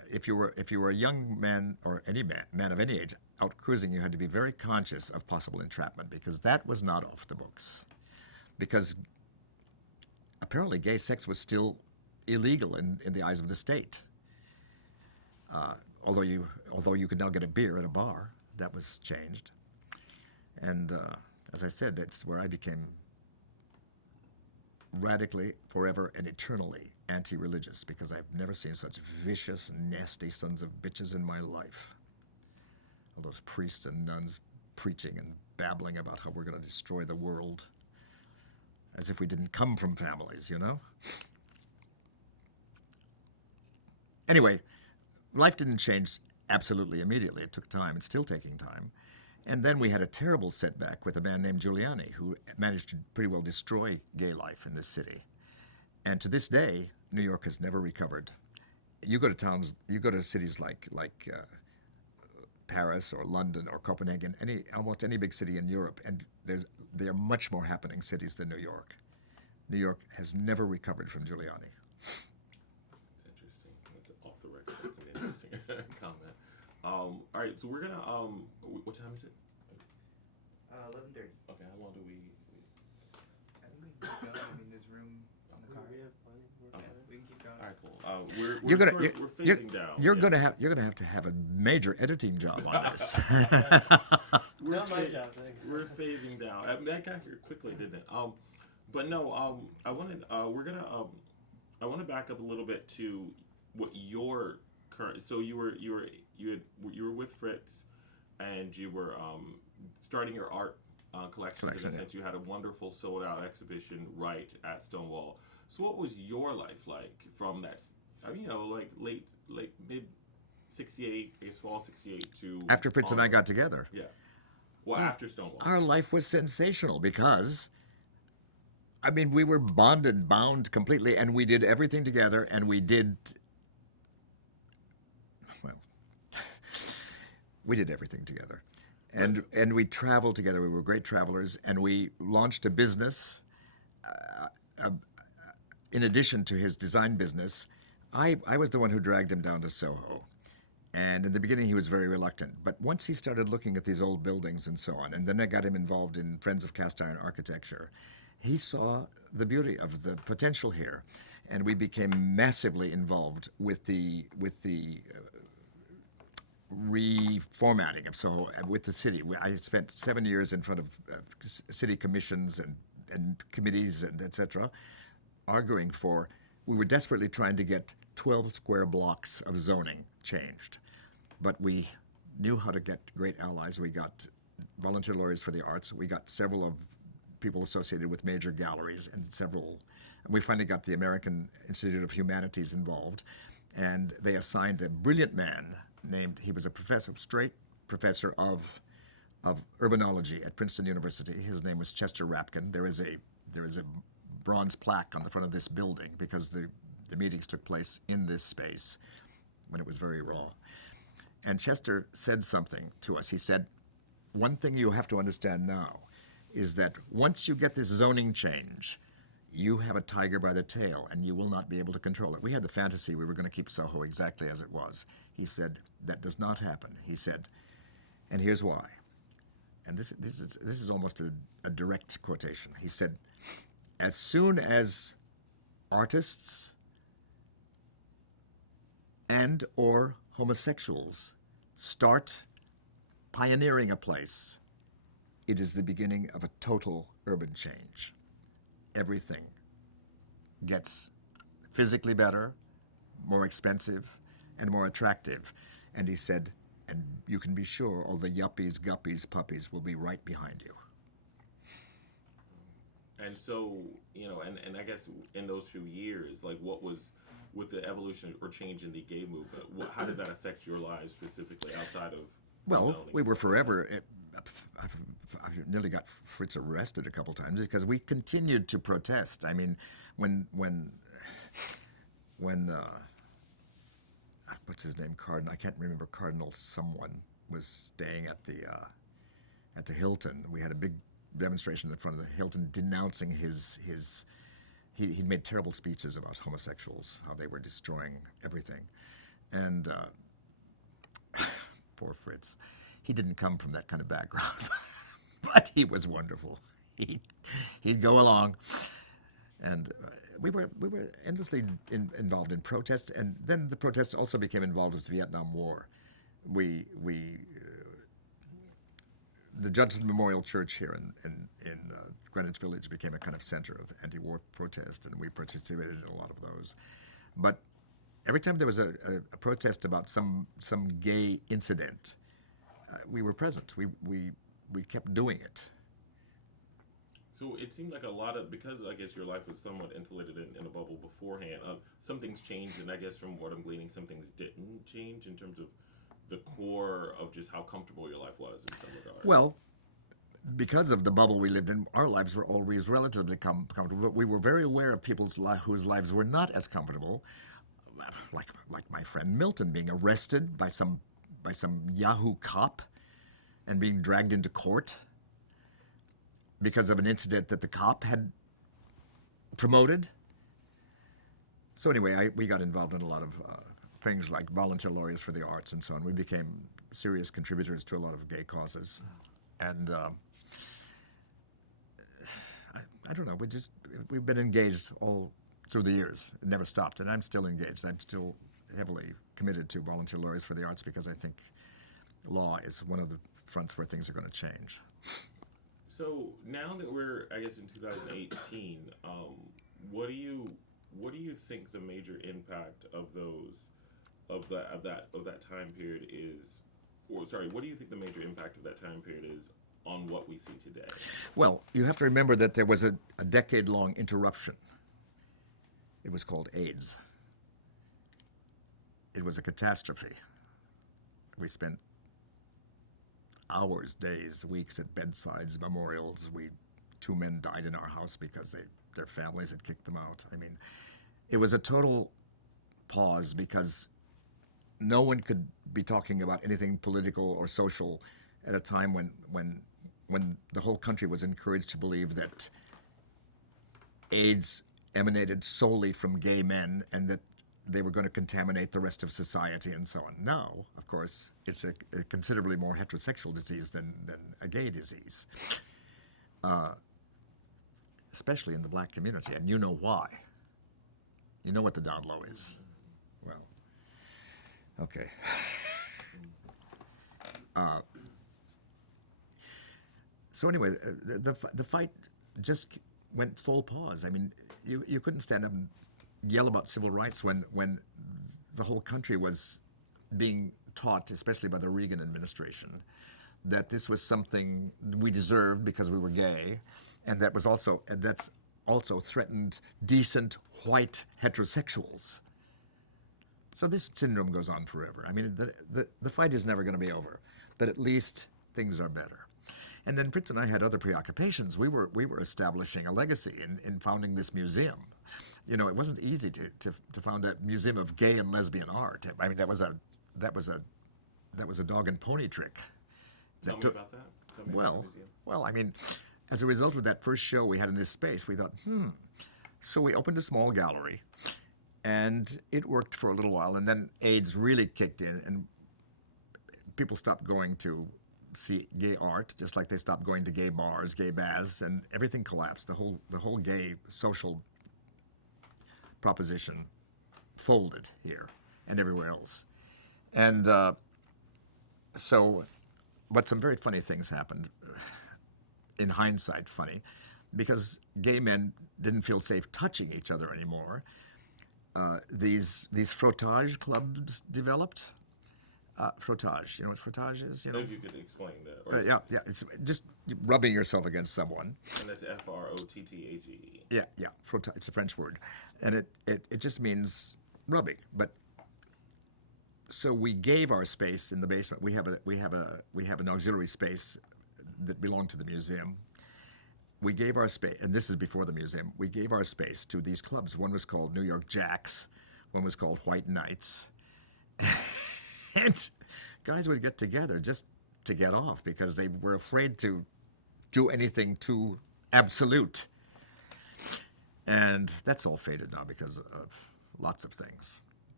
if you were a young man or any man of any age out cruising, you had to be very conscious of possible entrapment because that was not off the books. Because apparently gay sex was still illegal in the eyes of the state. Although you could now get a beer at a bar, that was changed. And as I said, that's where I became radically, forever, and eternally anti-religious because I've never seen such vicious, nasty sons of bitches in my life. All those priests and nuns preaching and babbling about how we're going to destroy the world, as if we didn't come from families, you know? Anyway, life didn't change absolutely immediately. It took time. It's still taking time. And then we had a terrible setback with a man named Giuliani who managed to pretty well destroy gay life in this city. And to this day, New York has never recovered. You go to cities like Paris or London or Copenhagen, almost any big city in Europe, and they are much more happening cities than New York. New York has never recovered from Giuliani. That's interesting. That's off the record. That's an interesting comment. All right, so we're gonna. What time is it? 11:30. Okay, how long do we? I think we can keep going. I mean, there's room in the car. We have plenty. We're Okay. fine. We can keep going. All right, cool. We're You're phasing down. You're yeah. gonna have a major editing job on this. We're Not my fa- job, thank you. We're phasing down. That got here quickly, didn't it? But no. I wanted. We're gonna. I want to back up a little bit to what your current. So you were with Fritz, and you were starting your art collections. In a yeah. sense, you had a wonderful sold out exhibition right at Stonewall. So what was your life like from that? Like late mid '68, I guess fall '68 to After Fritz and I onward. got together, Yeah. Well, after Stonewall. our life was sensational because, I mean, we were bound completely, and we did everything together, and we did everything together. And we traveled together. We were great travelers, and we launched a business. In addition to his design business, I was the one who dragged him down to Soho. And in the beginning, he was very reluctant. But once he started looking at these old buildings and so on, and then I got him involved in Friends of Cast Iron Architecture, he saw the beauty of the potential here. And we became massively involved with the reformatting of Soho with the city. I spent 7 years in front of city commissions and committees and et cetera, arguing for, we were desperately trying to get 12 square blocks of zoning changed. But we knew how to get great allies. We got volunteer lawyers for the arts. We got several of people associated with major galleries and we finally got the American Institute of Humanities involved. And they assigned a brilliant man he was a straight professor of urbanology at Princeton University. His name was Chester Rapkin. There is a bronze plaque on the front of this building because the meetings took place in this space when it was very raw. And Chester said something to us. He said, one thing you have to understand now is that once you get this zoning change, you have a tiger by the tail and you will not be able to control it. We had the fantasy we were going to keep Soho exactly as it was. He said, that does not happen. He said, and here's why. And this is almost a direct quotation. He said, as soon as artists and or homosexuals start pioneering a place, it is the beginning of a total urban change. Everything gets physically better, more expensive, and more attractive. And he said, and you can be sure all the yuppies, guppies, puppies will be right behind you. And so, and I guess in those few years, like what was, with the evolution or change in the gay movement, how did that affect your lives specifically outside of Well, zoning? we were forever, I nearly got Fritz arrested a couple times because we continued to protest. I mean, when what's his name, Cardinal, I can't remember, Cardinal someone was staying at the Hilton. We had a big demonstration in front of the Hilton denouncing he'd made terrible speeches about homosexuals, how they were destroying everything. And poor Fritz, he didn't come from that kind of background, but he was wonderful. He'd go along, and we were endlessly involved in protests, and then the protests also became involved with the Vietnam War. The Judson Memorial Church here in Greenwich Village became a kind of center of anti-war protest, and we participated in a lot of those. But every time there was a protest about some gay incident, we were present. We kept doing it. So it seemed like a lot of, because I guess your life was somewhat insulated in a bubble beforehand, some things changed, and I guess from what I'm gleaning, some things didn't change in terms of the core of just how comfortable your life was in some regard. Well, because of the bubble we lived in, our lives were always relatively comfortable, but we were very aware of people's whose lives were not as comfortable, like my friend Milton being arrested by some Yahoo cop and being dragged into court because of an incident that the cop had promoted. So anyway, we got involved in a lot of things like volunteer lawyers for the arts and so on. We became serious contributors to a lot of gay causes. And I don't know, we've been engaged all through the years. It never stopped, and I'm still engaged. I'm still heavily committed to volunteer lawyers for the arts because I think law is one of the fronts where things are going to change. So now that we're, I guess, in 2018, what do you think the major impact of that time period is, or sorry, what do you think the major impact of that time period is on what we see today? Well, you have to remember that there was a decade-long interruption. It was called AIDS. It was a catastrophe. We spent hours, days, weeks at bedsides, memorials. Two men died in our house because their families had kicked them out. I mean, it was a total pause because no one could be talking about anything political or social at a time when the whole country was encouraged to believe that AIDS emanated solely from gay men and that they were going to contaminate the rest of society and so on. Now, of course, it's a considerably more heterosexual disease than a gay disease, especially in the black community, and you know why. You know what the down low is. Well, okay. So anyway, the fight just went full pause. I mean, you couldn't stand up and yell about civil rights when the whole country was being taught, especially by the Reagan administration, that this was something we deserved because we were gay, and that's also threatened decent white heterosexuals. So this syndrome goes on forever. I mean, the fight is never going to be over, but at least things are better. And then Fritz and I had other preoccupations. We were establishing a legacy in founding this museum. You know, it wasn't easy to found a museum of gay and lesbian art. I mean, that was a dog and pony trick. Tell me about that. Tell me about the museum. Well, I mean, as a result of that first show we had in this space, we thought, So we opened a small gallery, and it worked for a little while, and then AIDS really kicked in, and people stopped going to see gay art, just like they stopped going to gay bars, gay baths, and everything collapsed. The whole gay social proposition folded here and everywhere else. And but some very funny things happened. In hindsight, funny, because gay men didn't feel safe touching each other anymore. These frottage clubs developed. Frottage, you know what frottage is? You know? If you could explain that. Yeah, it's just rubbing yourself against someone. And that's F-R-O-T-T-A-G-E. Yeah, frottage, it's a French word, and it just means rubbing. But so we gave our space in the basement. We have an auxiliary space that belonged to the museum. We gave our space, and this is before the museum. We gave our space to these clubs. One was called New York Jacks. One was called White Knights. And guys would get together just to get off because they were afraid to do anything too absolute. And that's all faded now because of lots of things.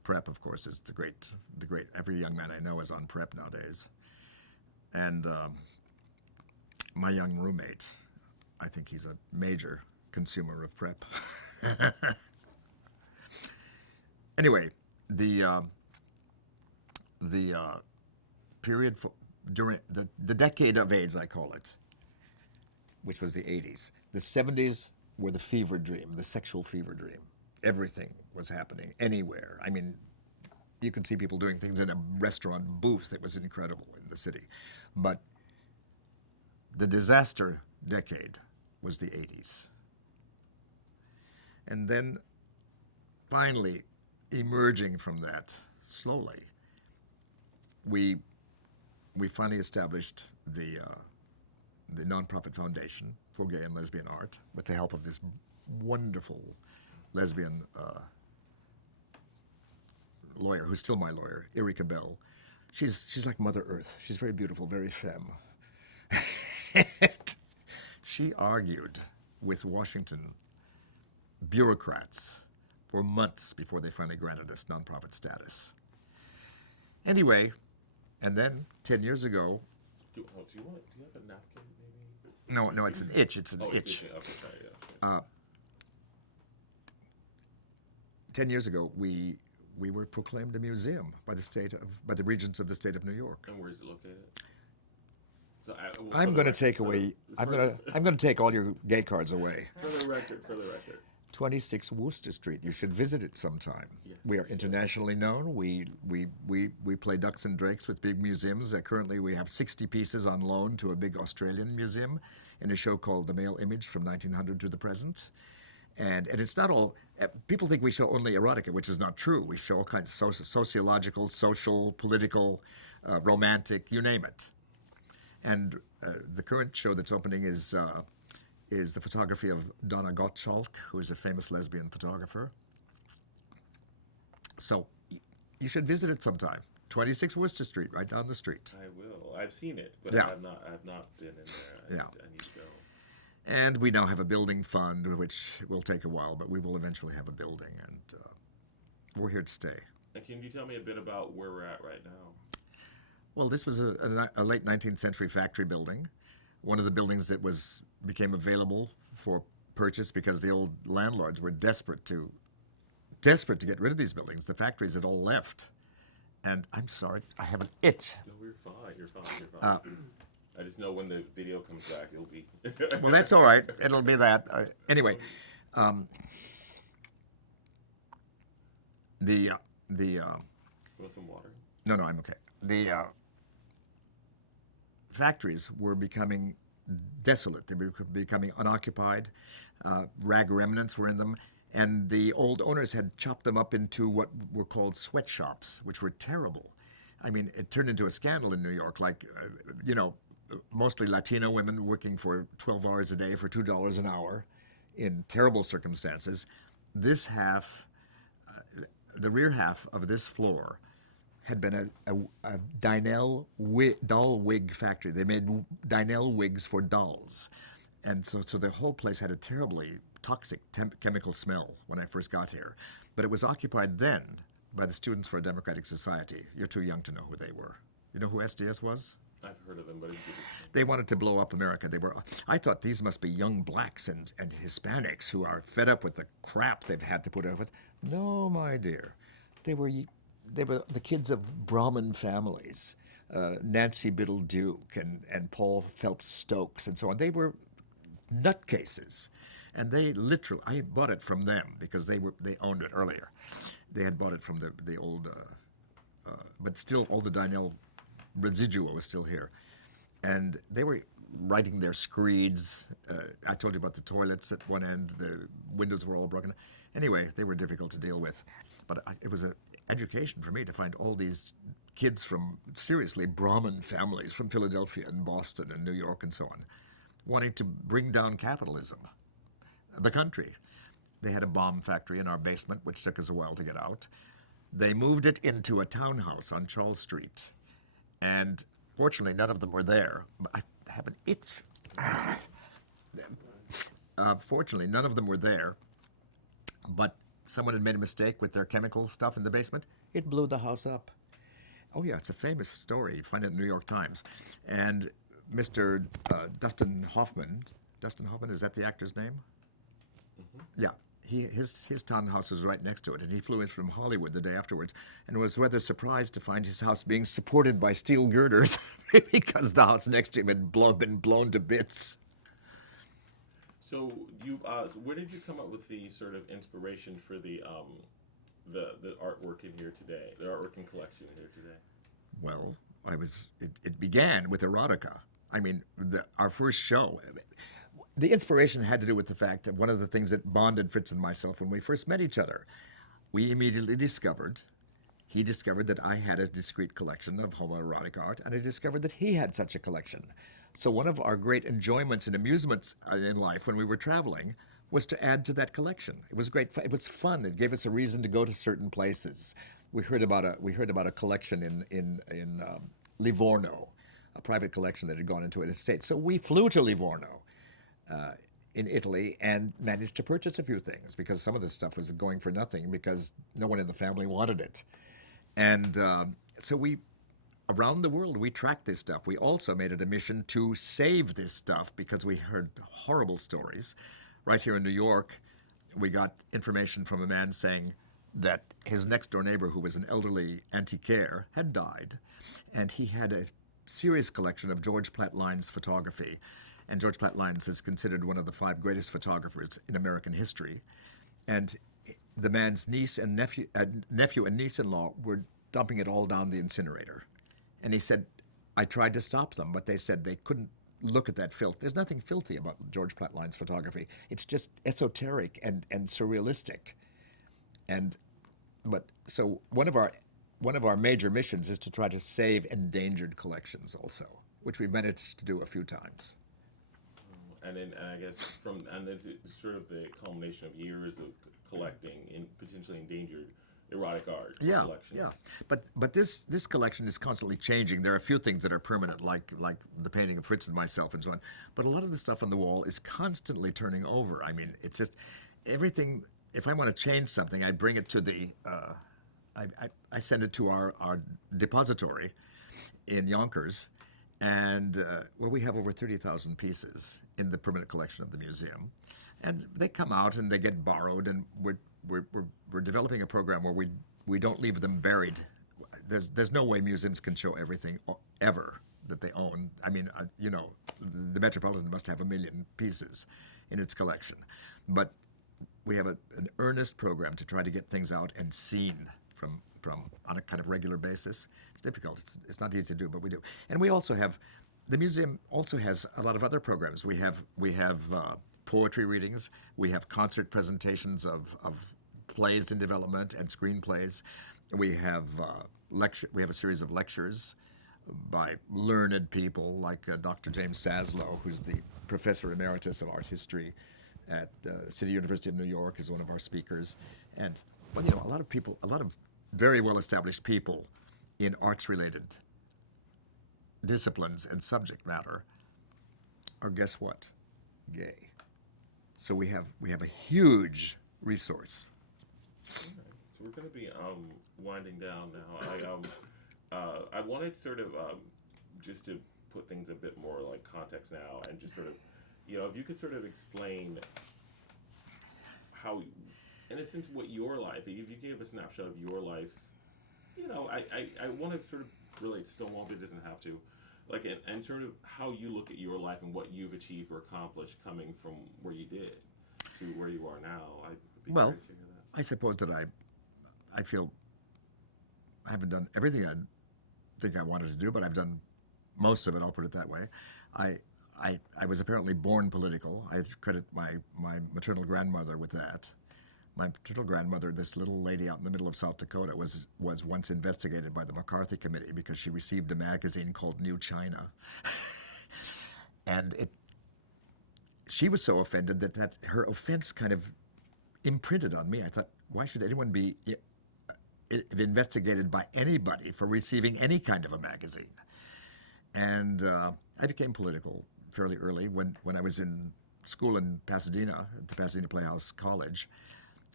prep, of course, is the great. Every young man I know is on prep nowadays, and my young roommate, I think he's a major consumer of prep. Anyway, the period during the decade of AIDS, I call it, which was the 80s. The 70s were the fever dream, the sexual fever dream. Everything was happening anywhere. I mean, you could see people doing things in a restaurant booth. It was incredible in the city. But the disaster decade was the 80s. And then finally, emerging from that slowly, we finally established the nonprofit foundation for gay and lesbian art with the help of this wonderful lesbian lawyer, who's still my lawyer, Erika Bell. She's like Mother Earth. She's very beautiful, very femme. She argued with Washington bureaucrats for months before they finally granted us nonprofit status. Anyway, and then 10 years ago. Do you have a napkin, maybe? No, it's an itch. It's an itch. Okay, sorry, yeah. 10 years ago, we were proclaimed a museum by the Regents of the state of New York. And where is it located? So I'm going to take away. I'm going to take all your gay cards away. For the record. 26 Worcester Street. You should visit it sometime. Yes, we are internationally known. We play ducks and drakes with big museums. Currently, we have 60 pieces on loan to a big Australian museum in a show called The Male Image from 1900 to the present. And it's not all. People think we show only erotica, which is not true. We show all kinds of sociological, social, political, romantic, you name it. And the current show that's opening is the photography of Donna Gottschalk, who is a famous lesbian photographer. So you should visit it sometime. 26 Worcester Street, right down the street. I will. I've seen it, but Yeah. I have not been in there. Yeah. I need to go. And we now have a building fund, which will take a while, but we will eventually have a building, and we're here to stay. And can you tell me a bit about where we're at right now? Well, this was a late 19th century factory building, one of the buildings that became available for purchase because the old landlords were desperate to get rid of these buildings. The factories had all left. And I'm sorry, I have an itch. No, you're fine. I just know when the video comes back, it'll be. Well, that's all right. It'll be that. Anyway, the Want some water? no, I'm okay. The factories were becoming desolate. They were becoming unoccupied. Rag remnants were in them. And the old owners had chopped them up into what were called sweatshops, which were terrible. I mean, it turned into a scandal in New York, like, mostly Latino women working for 12 hours a day for $2 an hour in terrible circumstances. This half, the rear half of this floor, had been a Dynel doll wig factory. They made Dynel wigs for dolls. And so the whole place had a terribly toxic chemical smell when I first got here. But it was occupied then by the Students for a Democratic Society. You're too young to know who they were. You know who SDS was? I've heard of them, but They wanted to blow up America. I thought these must be young blacks and Hispanics who are fed up with the crap they've had to put up with. No, my dear. They were the kids of Brahmin families, Nancy Biddle Duke and Paul Phelps Stokes and so on. They were nutcases. And they literally, I bought it from them because they owned it earlier. They had bought it from the old, but still all the Dynel residual was still here. And they were writing their screeds. I told you about the toilets at one end. The windows were all broken. Anyway, they were difficult to deal with. But it was an education for me to find all these kids from, seriously, Brahmin families from Philadelphia and Boston and New York and so on, wanting to bring down capitalism. The country. They had a bomb factory in our basement, which took us a while to get out. They moved it into a townhouse on Charles Street. And fortunately, none of them were there. I have an itch. Fortunately, none of them were there. But someone had made a mistake with their chemical stuff in the basement. It blew the house up. Oh yeah, it's a famous story. You find it in the New York Times. And Mr. Dustin Hoffman, is that the actor's name? Yeah. His townhouse is right next to it, and he flew in from Hollywood the day afterwards and was rather surprised to find his house being supported by steel girders because the house next to him had been blown to bits. So where did you come up with the sort of inspiration for the artwork in here today, the artwork and collection here today? Well, it began with erotica. I mean, our first show. The inspiration had to do with the fact that one of the things that bonded Fritz and myself when we first met each other, we immediately he discovered that I had a discrete collection of homoerotic art, and I discovered that he had such a collection. So one of our great enjoyments and amusements in life when we were traveling was to add to that collection. It was great. It was fun. It gave us a reason to go to certain places. We heard about a collection in Livorno, a private collection that had gone into an estate. So we flew to Livorno in Italy and managed to purchase a few things because some of this stuff was going for nothing because no one in the family wanted it. And so around the world, we tracked this stuff. We also made it a mission to save this stuff because we heard horrible stories. Right here in New York, we got information from a man saying that his next-door neighbor, who was an elderly antiquaire, had died, and he had a serious collection of George Platt Lyne's photography. And George Platt Lynes is considered one of the 5 greatest photographers in American history. And the man's nephew and niece-in-law were dumping it all down the incinerator. And he said, I tried to stop them, but they said they couldn't look at that filth. There's nothing filthy about George Platt Lynes photography. It's just esoteric and surrealistic. So one of our major missions is to try to save endangered collections also, which we've managed to do a few times. And then I guess this is sort of the culmination of years of collecting in potentially endangered erotic art collections. Yeah. But this collection is constantly changing. There are a few things that are permanent, like the painting of Fritz and myself and so on. But a lot of the stuff on the wall is constantly turning over. I mean, it's just everything. If I want to change something, I bring it to I send it to our depository in Yonkers, and where we have over 30,000 pieces in the permanent collection of the museum, and they come out and they get borrowed, and we're developing a program where we don't leave them buried. There's no way museums can show everything ever that they own. I mean, the Metropolitan must have 1 million pieces in its collection, but we have an earnest program to try to get things out and seen from on a kind of regular basis. It's difficult. It's not easy to do, but we do. And we also have, the museum also has a lot of other programs. We have poetry readings. We have concert presentations of plays in development and screenplays. We have We have a series of lectures by learned people like Dr. James Saslow, who's the professor emeritus of art history at City University of New York, is one of our speakers. And a lot of very well-established people in arts-related disciplines and subject matter are, guess what? Gay. So we have a huge resource. So we're going to be winding down now. I wanted sort of just to put things a bit more like context now, and just sort of, if you could sort of explain how, in a sense, what your life, if you gave a snapshot of your life, I want to sort of relate to Stonewall, but it doesn't have to, and sort of how you look at your life and what you've achieved or accomplished coming from where you did to where you are now. I'd be curious to hear that. I suppose that I feel I haven't done everything I think I wanted to do, but I've done most of it, I'll put it that way. I was apparently born political. I credit my maternal grandmother with that. My maternal grandmother, this little lady out in the middle of South Dakota, was once investigated by the McCarthy Committee because she received a magazine called New China. And she was so offended that her offense kind of imprinted on me. I thought, why should anyone be investigated by anybody for receiving any kind of a magazine? And I became political fairly early. When I was in school in Pasadena, at the Pasadena Playhouse College,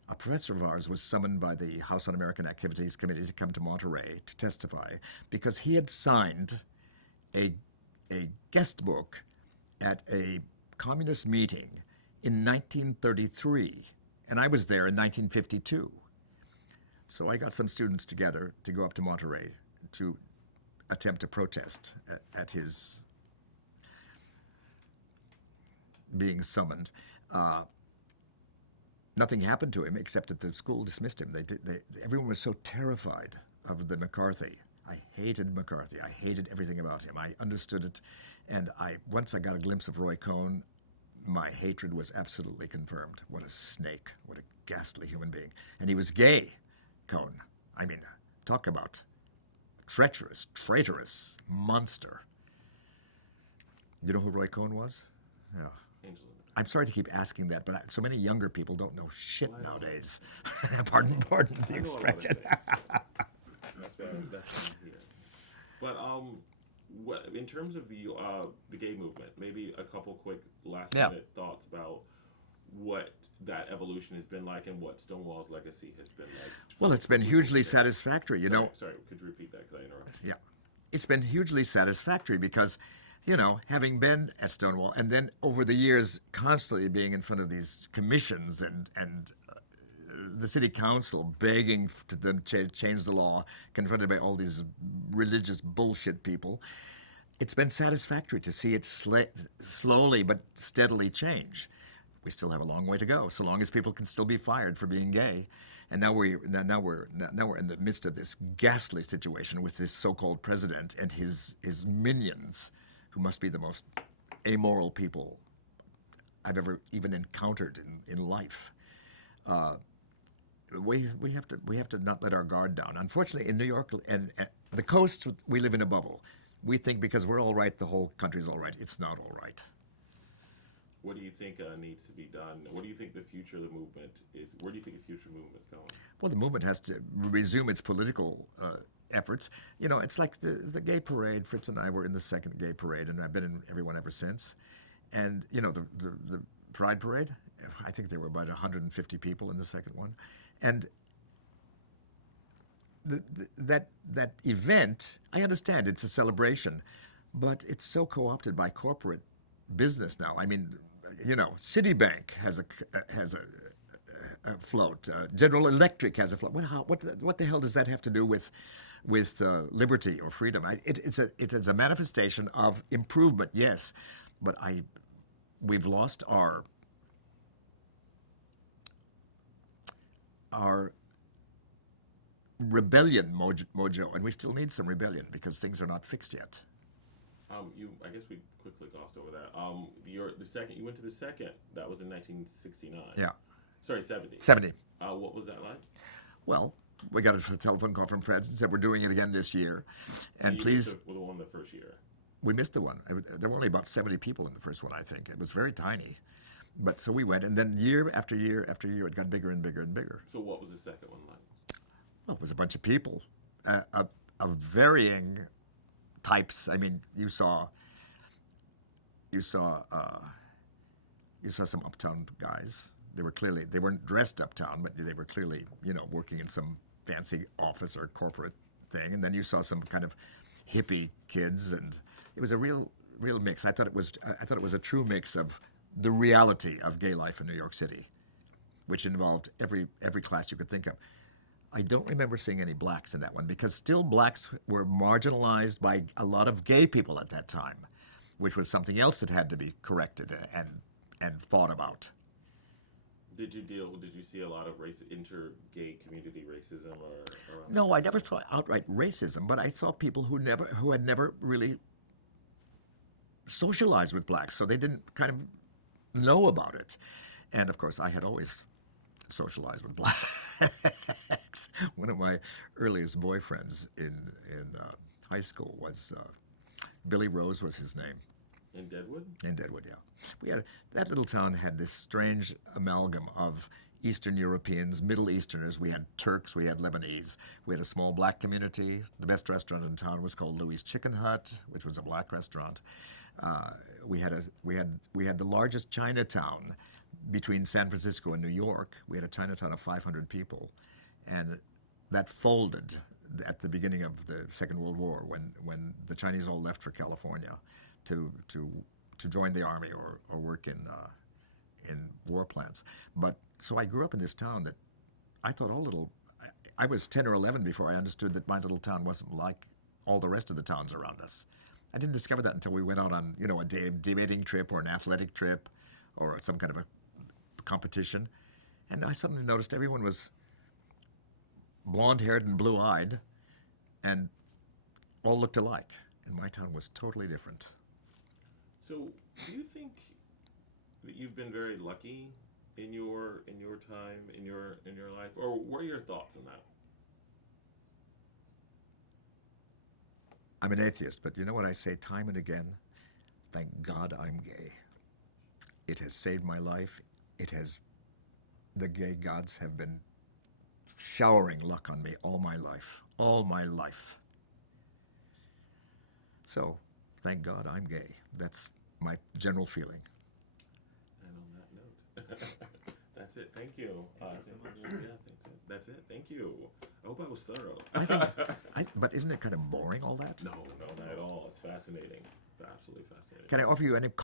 a professor of ours was summoned by the House On-American Activities Committee to come to Monterey to testify because he had signed a guest book at a communist meeting in 1933, and I was there in 1952. So I got some students together to go up to Monterey to attempt to protest at his being summoned. Nothing happened to him except that the school dismissed him. Everyone was so terrified of the McCarthy. I hated McCarthy. I hated everything about him. I understood it, and once I got a glimpse of Roy Cohn, my hatred was absolutely confirmed. What a snake! What a ghastly human being! And he was gay, Cohn. I mean, talk about treacherous, traitorous monster. You know who Roy Cohn was? Yeah. Angela. I'm sorry to keep asking that, but so many younger people don't know shit nowadays. pardon the expression. That's what I'm here. But what in terms of the gay movement, maybe a couple quick last minute thoughts about what that evolution has been like and what Stonewall's legacy has been like. Well, it's been hugely satisfactory, you know. Sorry, could you repeat that because I interrupted? Yeah, it's been hugely satisfactory because, you know, having been at Stonewall and then over the years constantly being in front of these commissions and the city council begging to them to change the law, confronted by all these religious bullshit people, it's been satisfactory to see it slowly but steadily change. We still have a long way to go, so long as people can still be fired for being gay. And now we're in the midst of this ghastly situation with this so-called president and his minions, who must be the most amoral people I've ever even encountered in life. We have to not let our guard down. Unfortunately, in New York and the coast, we live in a bubble. We think because we're all right, the whole country's all right. It's not all right. What do you think needs to be done? What do you think the future of the movement is? Where do you think the future movement's going? Well, the movement has to resume its political efforts. You know, it's like the gay parade. Fritz and I were in the second gay parade, and I've been in every one ever since. And, you know, the Pride Parade, I think there were about 150 people in the second one. And that event, I understand it's a celebration, but it's so co-opted by corporate business now. I mean, you know, Citibank has a float. General Electric has a float. What the hell does that have to do with liberty or freedom? It's a manifestation of improvement, yes, but we've lost our rebellion mojo, and we still need some rebellion because things are not fixed yet. I guess we quickly glossed over that. You went to the second. That was in 1969. Yeah. Sorry, 70. 70. What was that like? Well, we got a telephone call from friends and said we're doing it again this year, and you please. missed the one the first year. We missed the one. There were only about 70 people in the first one, I think. It was very tiny, but so we went, and then year after year after year, it got bigger and bigger and bigger. So what was the second one like? Well, it was a bunch of people of varying types. I mean, you saw some uptown guys. They weren't dressed uptown, but they were clearly, you know, working in some fancy office or corporate thing. And then you saw some kind of hippie kids, and it was a real mix. I thought it was a true mix of the reality of gay life in New York City, which involved every class you could think of. I don't remember seeing any blacks in that one because still blacks were marginalized by a lot of gay people at that time, which was something else that had to be corrected and thought about. Did you see a lot of inter-gay community racism or No, I never saw outright racism, but I saw people who had never really socialized with blacks, so they didn't kind of know about it. And of course, I had always socialized with blacks. One of my earliest boyfriends in high school was Billy Rose was his name. in Deadwood? In Deadwood, yeah. That little town had this strange amalgam of Eastern Europeans, Middle Easterners. We had Turks, we had Lebanese. We had a small black community. The best restaurant in town was called Louis' Chicken Hut, which was a black restaurant. We had the largest Chinatown between San Francisco and New York, we had a Chinatown of 500 people, and that folded at the beginning of the Second World War when the Chinese all left for California to join the army or work in war plants. But so I grew up in this town that I thought I was 10 or 11 before I understood that my little town wasn't like all the rest of the towns around us. I didn't discover that until we went out on, a debating trip or an athletic trip or some kind of a competition. And I suddenly noticed everyone was blonde-haired and blue-eyed and all looked alike. And my town was totally different. So, do you think that you've been very lucky in your time in your life, or what are your thoughts on that? I'm an atheist, but you know what I say time and again? Thank God I'm gay. It has saved my life. The gay gods have been showering luck on me all my life. All my life. So, thank God I'm gay. That's my general feeling. And on that note, that's it. Thank you. Thank you so much. Yeah, that's it. Thank you. I hope I was thorough. But isn't it kind of boring, all that? No, not at all. It's fascinating. Absolutely fascinating. Can I offer you any